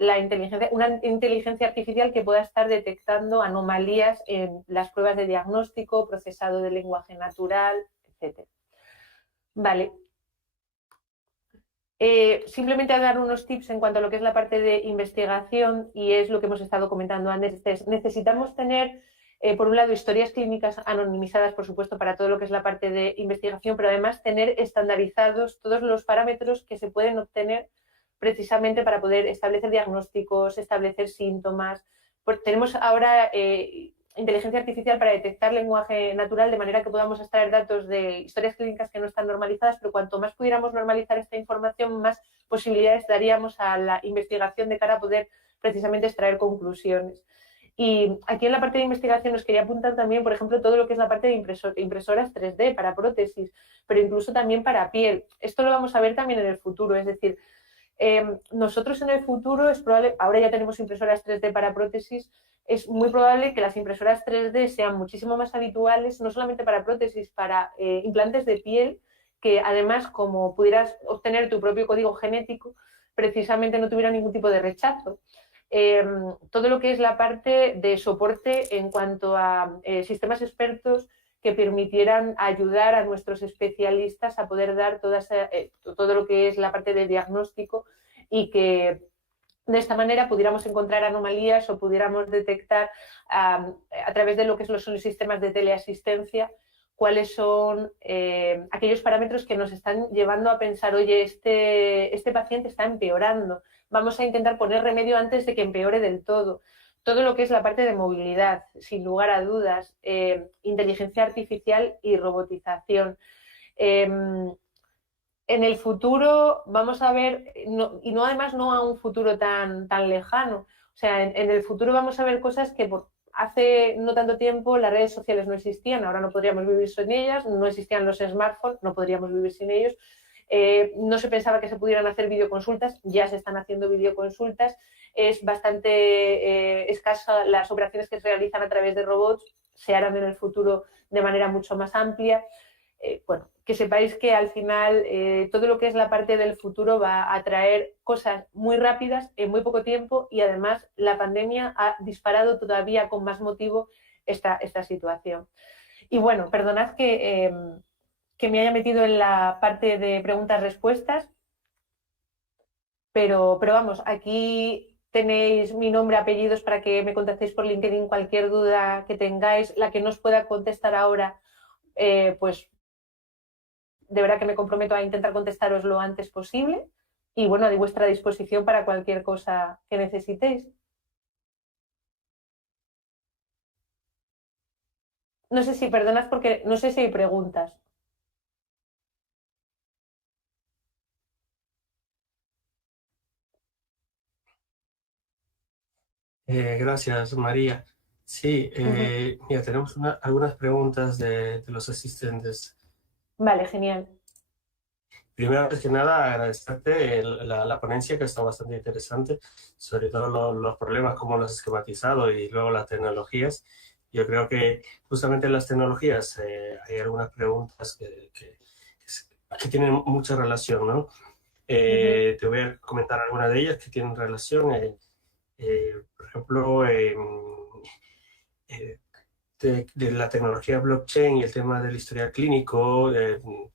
una inteligencia artificial que pueda estar detectando anomalías en las pruebas de diagnóstico, procesado de lenguaje natural, etc. Vale. Simplemente a dar unos tips en cuanto a lo que es la parte de investigación, y es lo que hemos estado comentando antes. Necesitamos tener, por un lado, historias clínicas anonimizadas, por supuesto, para todo lo que es la parte de investigación, pero además tener estandarizados todos los parámetros que se pueden obtener precisamente para poder establecer diagnósticos, establecer síntomas. Pues tenemos ahora inteligencia artificial para detectar lenguaje natural, de manera que podamos extraer datos de historias clínicas que no están normalizadas, pero cuanto más pudiéramos normalizar esta información, más posibilidades daríamos a la investigación de cara a poder precisamente extraer conclusiones. Y aquí en la parte de investigación os quería apuntar también, por ejemplo, todo lo que es la parte de impresoras 3D para prótesis, pero incluso también para piel. Esto lo vamos a ver también en el futuro, es decir, nosotros en el futuro es probable, ahora ya tenemos impresoras 3D para prótesis, es muy probable que las impresoras 3D sean muchísimo más habituales, no solamente para prótesis, para implantes de piel, que además, como pudieras obtener tu propio código genético, precisamente no tuviera ningún tipo de rechazo. Todo lo que es la parte de soporte en cuanto a sistemas expertos que permitieran ayudar a nuestros especialistas a poder dar todo lo que es la parte de diagnóstico, y que de esta manera pudiéramos encontrar anomalías o pudiéramos detectar a través de lo que son los sistemas de teleasistencia cuáles son aquellos parámetros que nos están llevando a pensar, oye, este paciente está empeorando, vamos a intentar poner remedio antes de que empeore del todo. Todo lo que es la parte de movilidad, sin lugar a dudas, inteligencia artificial y robotización. En el futuro vamos a ver, y no además no a un futuro tan lejano, o sea, en el futuro vamos a ver cosas que hace no tanto tiempo las redes sociales no existían, ahora no podríamos vivir sin ellas, no existían los smartphones, no podríamos vivir sin ellos. No se pensaba que se pudieran hacer videoconsultas, ya se están haciendo videoconsultas, es bastante escasa las operaciones que se realizan a través de robots, se harán en el futuro de manera mucho más amplia. Bueno, que sepáis que al final todo lo que es la parte del futuro va a traer cosas muy rápidas en muy poco tiempo, y además la pandemia ha disparado todavía con más motivo esta situación. Y bueno, perdonad que me haya metido en la parte de preguntas-respuestas, pero vamos, aquí tenéis mi nombre, apellidos, para que me contactéis por LinkedIn cualquier duda que tengáis. La que no os pueda contestar ahora, pues de verdad que me comprometo a intentar contestaros lo antes posible, y bueno, a vuestra disposición para cualquier cosa que necesitéis. No sé si, perdonad, porque no sé si hay preguntas. Gracias, María. Sí, mira, tenemos algunas preguntas de los asistentes. Vale, genial. Primero, antes que nada, agradecerte la ponencia, que está bastante interesante, sobre todo los problemas, cómo los has esquematizado, y luego las tecnologías. Yo creo que justamente en las tecnologías hay algunas preguntas que tienen mucha relación, ¿no? Te voy a comentar algunas de ellas que tienen relación. Por ejemplo, de la tecnología blockchain y el tema del historial clínico,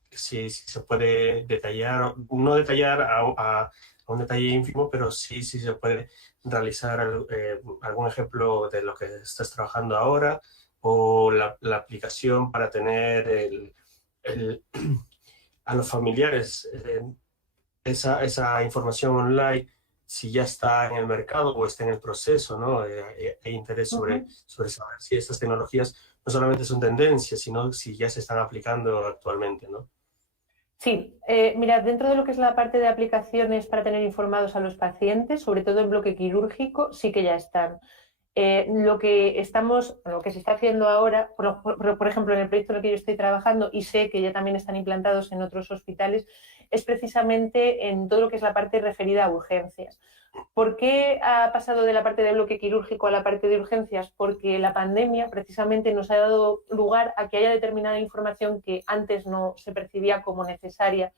si se puede detallar, no detallar a a un detalle ínfimo, pero sí se puede realizar algún ejemplo de lo que estás trabajando ahora, o la aplicación para tener a los familiares esa información online, si ya está en el mercado o está en el proceso, ¿no? Hay interés sobre saber si estas tecnologías no solamente son tendencias, sino si ya se están aplicando actualmente, ¿no? Sí, mira, dentro de lo que es la parte de aplicaciones para tener informados a los pacientes, sobre todo en bloque quirúrgico, sí que ya están. Lo que se está haciendo ahora, por ejemplo, en el proyecto en el que yo estoy trabajando, y sé que ya también están implantados en otros hospitales, es precisamente en todo lo que es la parte referida a urgencias. ¿Por qué ha pasado de la parte de bloque quirúrgico a la parte de urgencias? Porque la pandemia precisamente nos ha dado lugar a que haya determinada información que antes no se percibía como necesaria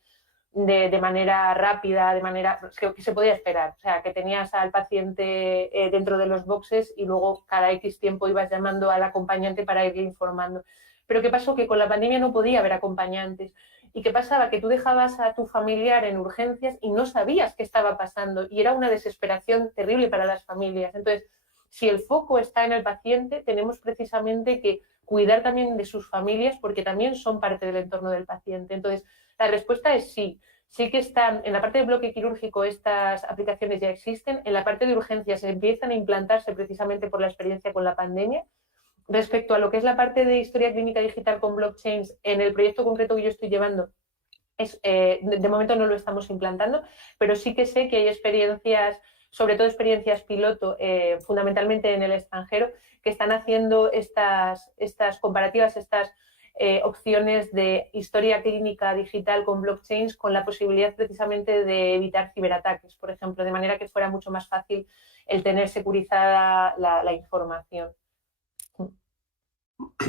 de manera rápida, de manera que se podía esperar. O sea, que tenías al paciente dentro de los boxes y luego cada X tiempo ibas llamando al acompañante para irle informando. Pero ¿qué pasó? Que con la pandemia no podía haber acompañantes. ¿Y qué pasaba? Que tú dejabas a tu familiar en urgencias y no sabías qué estaba pasando. Y era una desesperación terrible para las familias. Entonces, si el foco está en el paciente, tenemos precisamente que cuidar también de sus familias porque también son parte del entorno del paciente. Entonces, la respuesta es sí. Sí que están, en la parte de bloque quirúrgico estas aplicaciones ya existen, en la parte de urgencias empiezan a implantarse precisamente por la experiencia con la pandemia. Respecto a lo que es la parte de historia clínica digital con blockchains, en el proyecto concreto que yo estoy llevando, de momento no lo estamos implantando, pero sí que sé que hay experiencias, sobre todo experiencias piloto, fundamentalmente en el extranjero, que están haciendo estas comparativas, estas opciones de historia clínica digital con blockchains con la posibilidad precisamente de evitar ciberataques, por ejemplo, de manera que fuera mucho más fácil el tener securizada la información.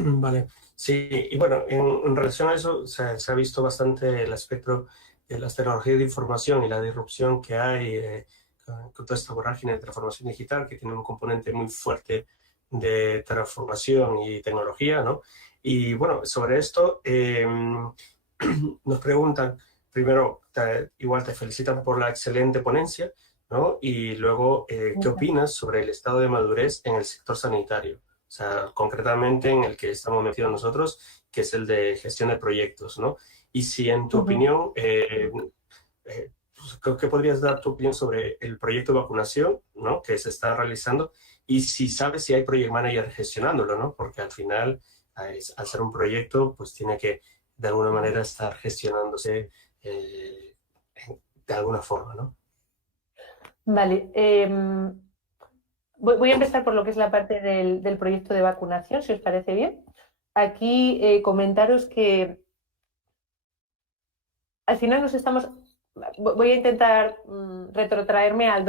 Vale, sí, y bueno, en relación a eso, se ha visto bastante el aspecto de las tecnologías de información y la disrupción que hay con toda esta vorágine de transformación digital, que tiene un componente muy fuerte de transformación y tecnología, ¿no? Y bueno, sobre esto nos preguntan, primero, igual te felicitan por la excelente ponencia, ¿no? Y luego, ¿qué opinas sobre el estado de madurez en el sector sanitario? O sea, concretamente en el que estamos metidos nosotros, que es el de gestión de proyectos, ¿no? Y si en tu opinión, pues, ¿qué podrías dar tu opinión sobre el proyecto de vacunación, ¿no? Que se está realizando, y si sabes si hay project manager gestionándolo, ¿no? Porque al final, al ser un proyecto, pues tiene que de alguna manera estar gestionándose de alguna forma, ¿no? Vale. Voy a empezar por lo que es la parte del proyecto de vacunación, si os parece bien. Aquí comentaros que al final voy a intentar retrotraerme al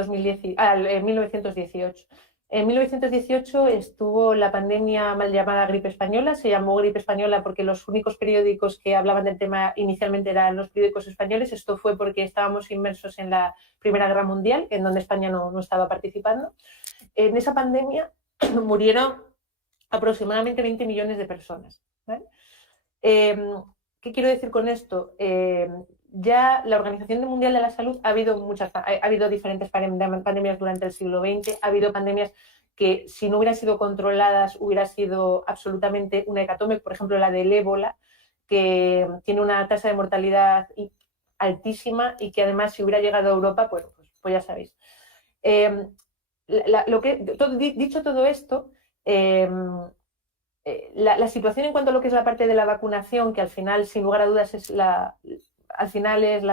1918. En 1918 estuvo la pandemia mal llamada gripe española. Se llamó gripe española porque los únicos periódicos que hablaban del tema inicialmente eran los periódicos españoles. Esto fue porque estábamos inmersos en la Primera Guerra Mundial, en donde España no estaba participando. En esa pandemia murieron aproximadamente 20 millones de personas, ¿vale? ¿Qué quiero decir con esto? Ya la Organización Mundial de la Salud ha habido diferentes pandemias durante el siglo XX, ha habido pandemias que si no hubieran sido controladas hubiera sido absolutamente una hecatombe, por ejemplo la del ébola, que tiene una tasa de mortalidad altísima y que además si hubiera llegado a Europa, pues ya sabéis. Dicho todo esto, la situación en cuanto a lo que es la parte de la vacunación, que al final, sin lugar a dudas, es la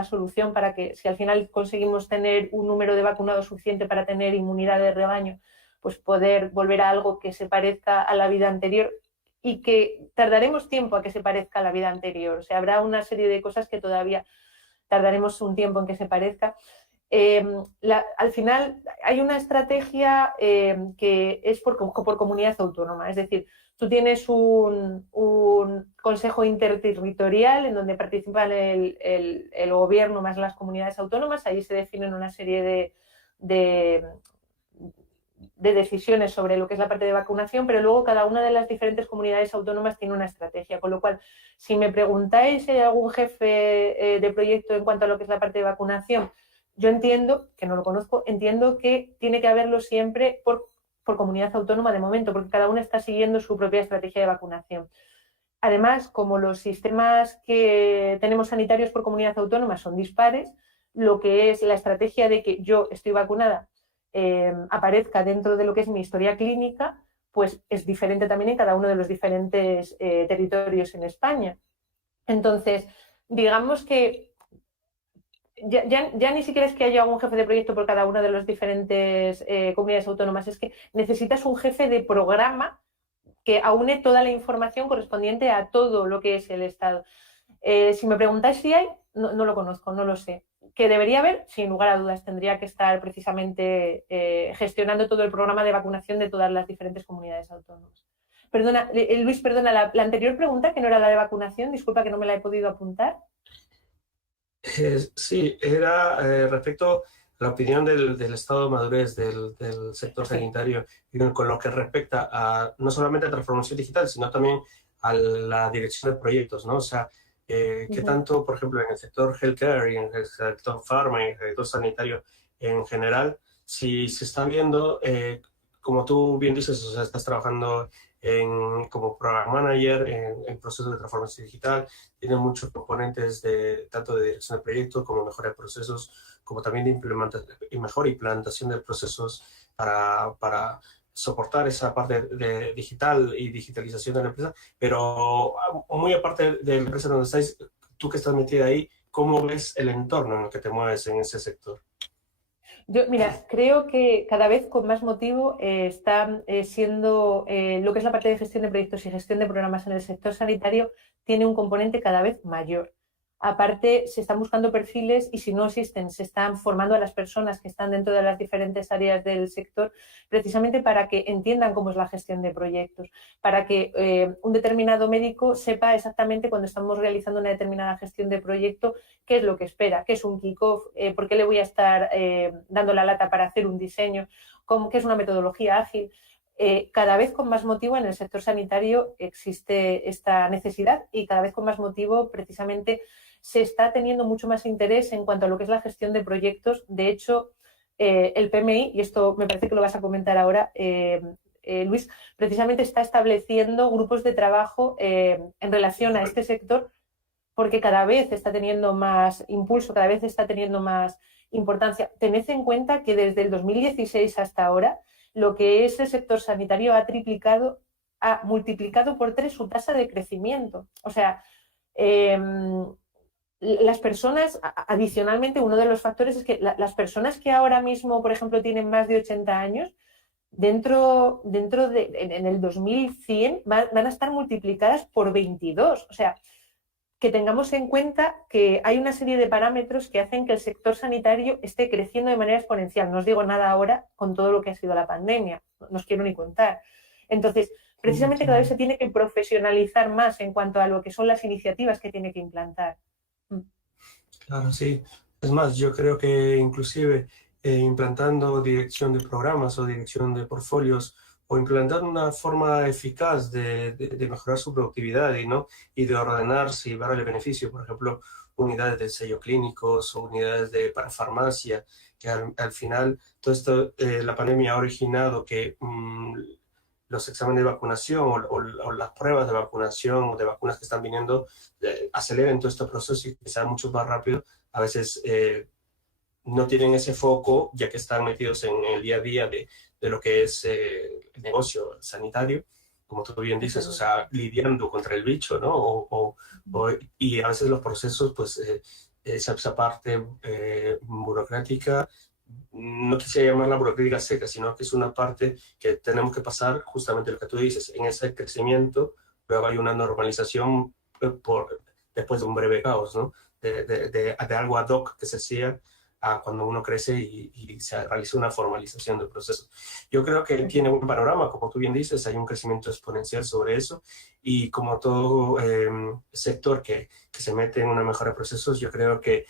solución para que, si al final conseguimos tener un número de vacunados suficiente para tener inmunidad de rebaño, pues poder volver a algo que se parezca a la vida anterior, y que tardaremos tiempo a que se parezca a la vida anterior. O sea, habrá una serie de cosas que todavía tardaremos un tiempo en que se parezca. Al final hay una estrategia que es por comunidad autónoma, es decir, tú tienes un consejo interterritorial en donde participan el gobierno más las comunidades autónomas. Ahí se definen una serie de decisiones sobre lo que es la parte de vacunación, pero luego cada una de las diferentes comunidades autónomas tiene una estrategia, con lo cual, si me preguntáis si hay algún jefe de proyecto en cuanto a lo que es la parte de vacunación, yo entiendo, que no lo conozco, entiendo que tiene que haberlo siempre por comunidad autónoma de momento, porque cada una está siguiendo su propia estrategia de vacunación. Además, como los sistemas que tenemos sanitarios por comunidad autónoma son dispares, lo que es la estrategia de que yo estoy vacunada aparezca dentro de lo que es mi historia clínica, pues es diferente también en cada uno de los diferentes territorios en España. Entonces, digamos que ya ni siquiera es que haya un jefe de proyecto por cada una de las diferentes comunidades autónomas, es que necesitas un jefe de programa que aúne toda la información correspondiente a todo lo que es el Estado. Si me preguntáis si hay, no lo conozco, no lo sé. Que debería haber, sin lugar a dudas, tendría que estar precisamente gestionando todo el programa de vacunación de todas las diferentes comunidades autónomas. Perdona, Luis, perdona, la anterior pregunta, que no era la de vacunación, disculpa que no me la he podido apuntar. Sí, era respecto a la opinión del estado de madurez del sector sanitario con lo que respecta a no solamente a transformación digital, sino también a la dirección de proyectos, ¿no? O sea, ¿qué tanto, por ejemplo, en el sector healthcare y en el sector pharma y en el sector sanitario en general, si se está viendo, como tú bien dices, o sea, estás trabajando como program manager en procesos de transformación digital, tiene muchos componentes tanto de dirección de proyectos como mejora de procesos, como también de mejor implementación de procesos para soportar esa parte de digital y digitalización de la empresa, pero muy aparte de la empresa donde estáis, tú que estás metida ahí, ¿cómo ves el entorno en el que te mueves en ese sector? Mira, creo que cada vez con más motivo está siendo lo que es la parte de gestión de proyectos y gestión de programas en el sector sanitario tiene un componente cada vez mayor. Aparte, se están buscando perfiles y si no existen, se están formando a las personas que están dentro de las diferentes áreas del sector precisamente para que entiendan cómo es la gestión de proyectos, para que un determinado médico sepa exactamente cuando estamos realizando una determinada gestión de proyecto qué es lo que espera, qué es un kick-off, por qué le voy a estar dando la lata para hacer un diseño, qué es una metodología ágil. Cada vez con más motivo en el sector sanitario existe esta necesidad y cada vez con más motivo precisamente se está teniendo mucho más interés en cuanto a lo que es la gestión de proyectos. De hecho, el PMI, y esto me parece que lo vas a comentar ahora, Luis, precisamente está estableciendo grupos de trabajo en relación a este sector porque cada vez está teniendo más impulso, cada vez está teniendo más importancia. Tened en cuenta que desde el 2016 hasta ahora lo que es el sector sanitario ha multiplicado por 3 su tasa de crecimiento. O sea, las personas, adicionalmente, uno de los factores es que las personas que ahora mismo, por ejemplo, tienen más de 80 años, en el 2100 van a estar multiplicadas por 22. O sea, que tengamos en cuenta que hay una serie de parámetros que hacen que el sector sanitario esté creciendo de manera exponencial. No os digo nada ahora con todo lo que ha sido la pandemia, no os quiero ni contar. Entonces, precisamente cada vez se tiene que profesionalizar más en cuanto a lo que son las iniciativas que tiene que implantar. Claro, sí. Es más, yo creo que inclusive implantando dirección de programas o dirección de portfolios o implantando una forma eficaz de mejorar su productividad y de ordenarse y darle beneficio, por ejemplo, unidades de sello clínicos o unidades de parafarmacia, que al final todo esto, la pandemia ha originado que los exámenes de vacunación o las pruebas de vacunación o de vacunas que están viniendo aceleren todo este proceso y que sea mucho más rápido. A veces no tienen ese foco ya que están metidos en el día a día de lo que es el negocio sanitario, como tú bien dices, o sea, lidiando contra el bicho, ¿no? Y a veces los procesos, pues, esa parte burocrática, no quisiera llamarla burocrática seca, sino que es una parte que tenemos que pasar justamente lo que tú dices, en ese crecimiento, luego hay una normalización después de un breve caos, ¿no? De algo ad hoc que se hacía a cuando uno crece y se realiza una formalización del proceso. Yo creo que tiene un panorama, como tú bien dices, hay un crecimiento exponencial sobre eso y como todo sector que se mete en una mejora de procesos, yo creo que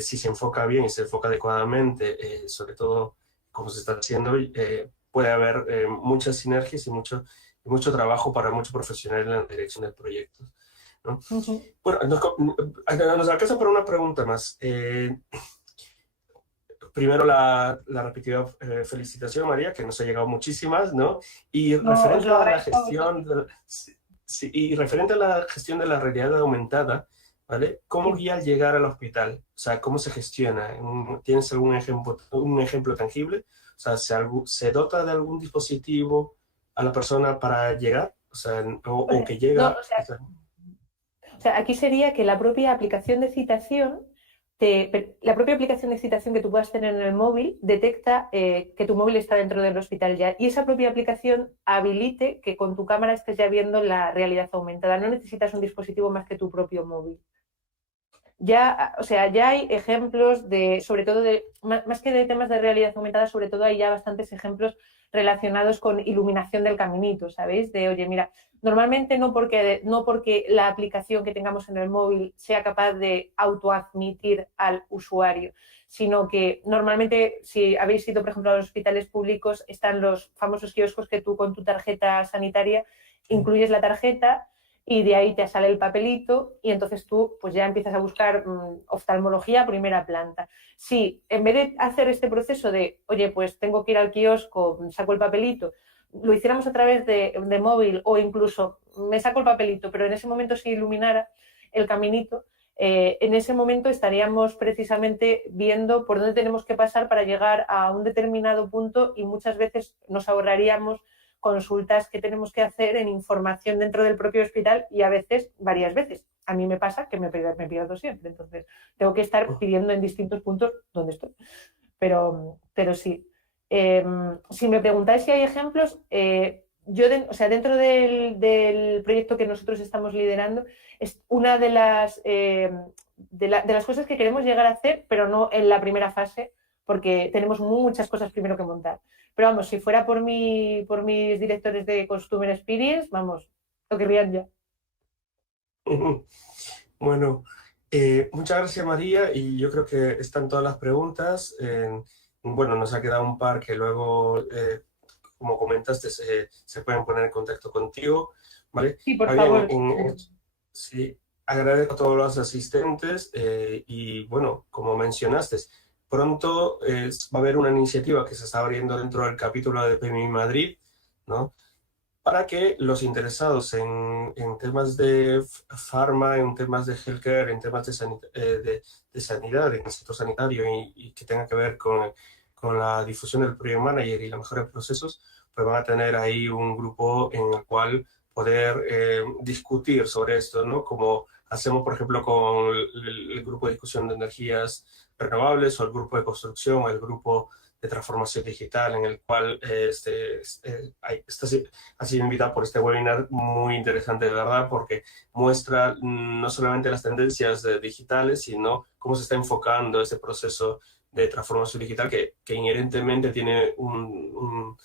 si se enfoca bien y se enfoca adecuadamente, sobre todo como se está haciendo, puede haber muchas sinergias y mucho trabajo para muchos profesionales en la dirección del proyecto, ¿no? Bueno, nos alcanza para una pregunta más. primero la repetida felicitación, María, que nos ha llegado muchísimas, ¿no? Y No, os referente lo a la agradezco a gestión, sí, y referente a la gestión de la realidad aumentada, ¿vale? ¿Cómo Sí. guía al llegar al hospital? O sea, ¿cómo se gestiona? ¿Tienes algún ejemplo tangible? O sea, ¿se dota de algún dispositivo a la persona para llegar? O sea, o que No, llega... o sea, aquí sería que la propia aplicación de citación, la propia aplicación de citación que tú puedas tener en el móvil detecta que tu móvil está dentro del hospital ya, y esa propia aplicación habilite que con tu cámara estés ya viendo la realidad aumentada. No necesitas un dispositivo más que tu propio móvil. Ya, o sea, ya hay ejemplos de, sobre todo más que de temas de realidad aumentada, sobre todo hay ya bastantes ejemplos relacionados con iluminación del caminito, ¿sabéis? De, oye, mira, normalmente no porque la aplicación que tengamos en el móvil sea capaz de autoadmitir al usuario, sino que normalmente, si habéis ido, por ejemplo, a los hospitales públicos, están los famosos kioscos que tú con tu tarjeta sanitaria incluyes la tarjeta y de ahí te sale el papelito y entonces tú pues ya empiezas a buscar oftalmología primera planta. Si en vez de hacer este proceso de, oye, pues tengo que ir al kiosco, saco el papelito, lo hiciéramos a través de móvil o incluso me saco el papelito, pero en ese momento se iluminara el caminito, en ese momento estaríamos precisamente viendo por dónde tenemos que pasar para llegar a un determinado punto y muchas veces nos ahorraríamos consultas que tenemos que hacer en información dentro del propio hospital y a veces, varias veces. A mí me pasa que me pierdo siempre, entonces tengo que estar pidiendo en distintos puntos dónde estoy. Pero sí. Si me preguntáis si hay ejemplos, o sea, dentro del proyecto que nosotros estamos liderando, es una de las cosas que queremos llegar a hacer, pero no en la primera fase, porque tenemos muchas cosas primero que montar. Pero vamos, si fuera por mis directores de Customer Experience, vamos, lo querrían ya. Bueno, muchas gracias, María, y yo creo que están todas las preguntas. Bueno, nos ha quedado un par que luego, como comentaste, se pueden poner en contacto contigo, ¿vale? Sí, por Bien, favor. sí, agradezco a todos los asistentes y, bueno, como mencionaste, pronto va a haber una iniciativa que se está abriendo dentro del capítulo de PMI Madrid, ¿no? Para que los interesados en temas de farma, en temas de healthcare, en temas de sanidad, en el sector sanitario y que tenga que ver con la difusión del Project Manager y la mejora de procesos, pues van a tener ahí un grupo en el cual poder discutir sobre esto, ¿no? Como hacemos, por ejemplo, con el grupo de discusión de energías renovables o el grupo de construcción o el grupo de transformación digital en el cual ha sido invitado por este webinar muy interesante, de verdad, porque muestra no solamente las tendencias digitales, sino cómo se está enfocando ese proceso de transformación digital que inherentemente tiene un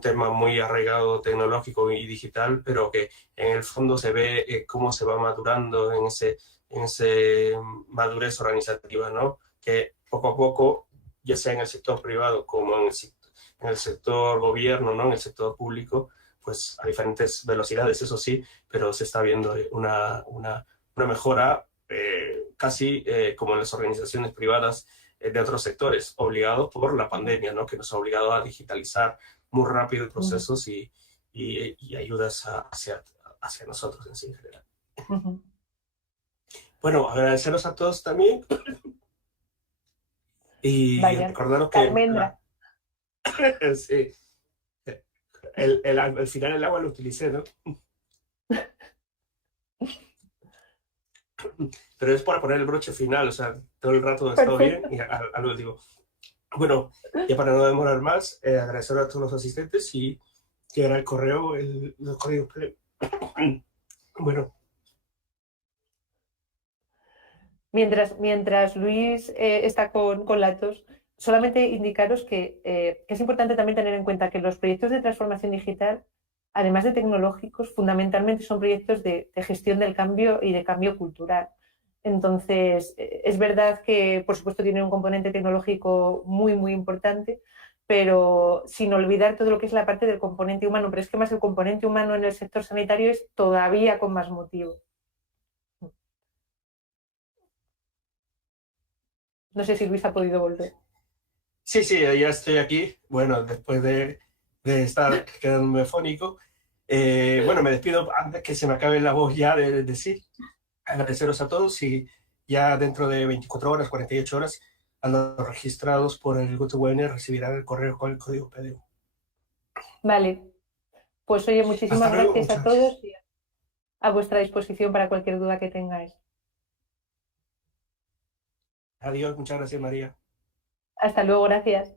tema muy arraigado tecnológico y digital, pero que en el fondo se ve cómo se va madurando en ese madurez organizativa, ¿no? Que poco a poco, ya sea en el sector privado como en el sector gobierno, ¿no? En el sector público, pues a diferentes velocidades, eso sí, pero se está viendo una mejora casi como en las organizaciones privadas de otros sectores, obligados por la pandemia, ¿no? Que nos ha obligado a digitalizar muy rápido procesos y ayudas hacia nosotros en sí en general. Bueno, agradeceros a todos también y Vaya, recordaros que Almendra. sí, al final el agua lo utilicé, ¿no? Pero es para poner el broche final, o sea, todo el rato he estado bien y algo digo. Bueno, ya para no demorar más, agradecer a todos los asistentes y llegará el correo, los códigos. Bueno. Mientras Luis está con la tos, solamente indicaros que es importante también tener en cuenta que los proyectos de transformación digital, además de tecnológicos, fundamentalmente son proyectos de gestión del cambio y de cambio cultural. Entonces, es verdad que, por supuesto, tiene un componente tecnológico muy, muy importante, pero sin olvidar todo lo que es la parte del componente humano. Pero es que más el componente humano en el sector sanitario es todavía con más motivo. No sé si Luis ha podido volver. Sí, sí, ya estoy aquí. Bueno, después de estar quedándome fónico. Bueno, me despido antes que se me acabe la voz ya de decir. Agradeceros a todos y ya dentro de 24 horas, 48 horas, a los registrados por el GoToWebinar recibirán el correo con el código PDU. Vale, pues oye, muchísimas Hasta luego, gracias a muchas todos gracias. y a vuestra disposición para cualquier duda que tengáis. Adiós, muchas gracias, María. Hasta luego, gracias.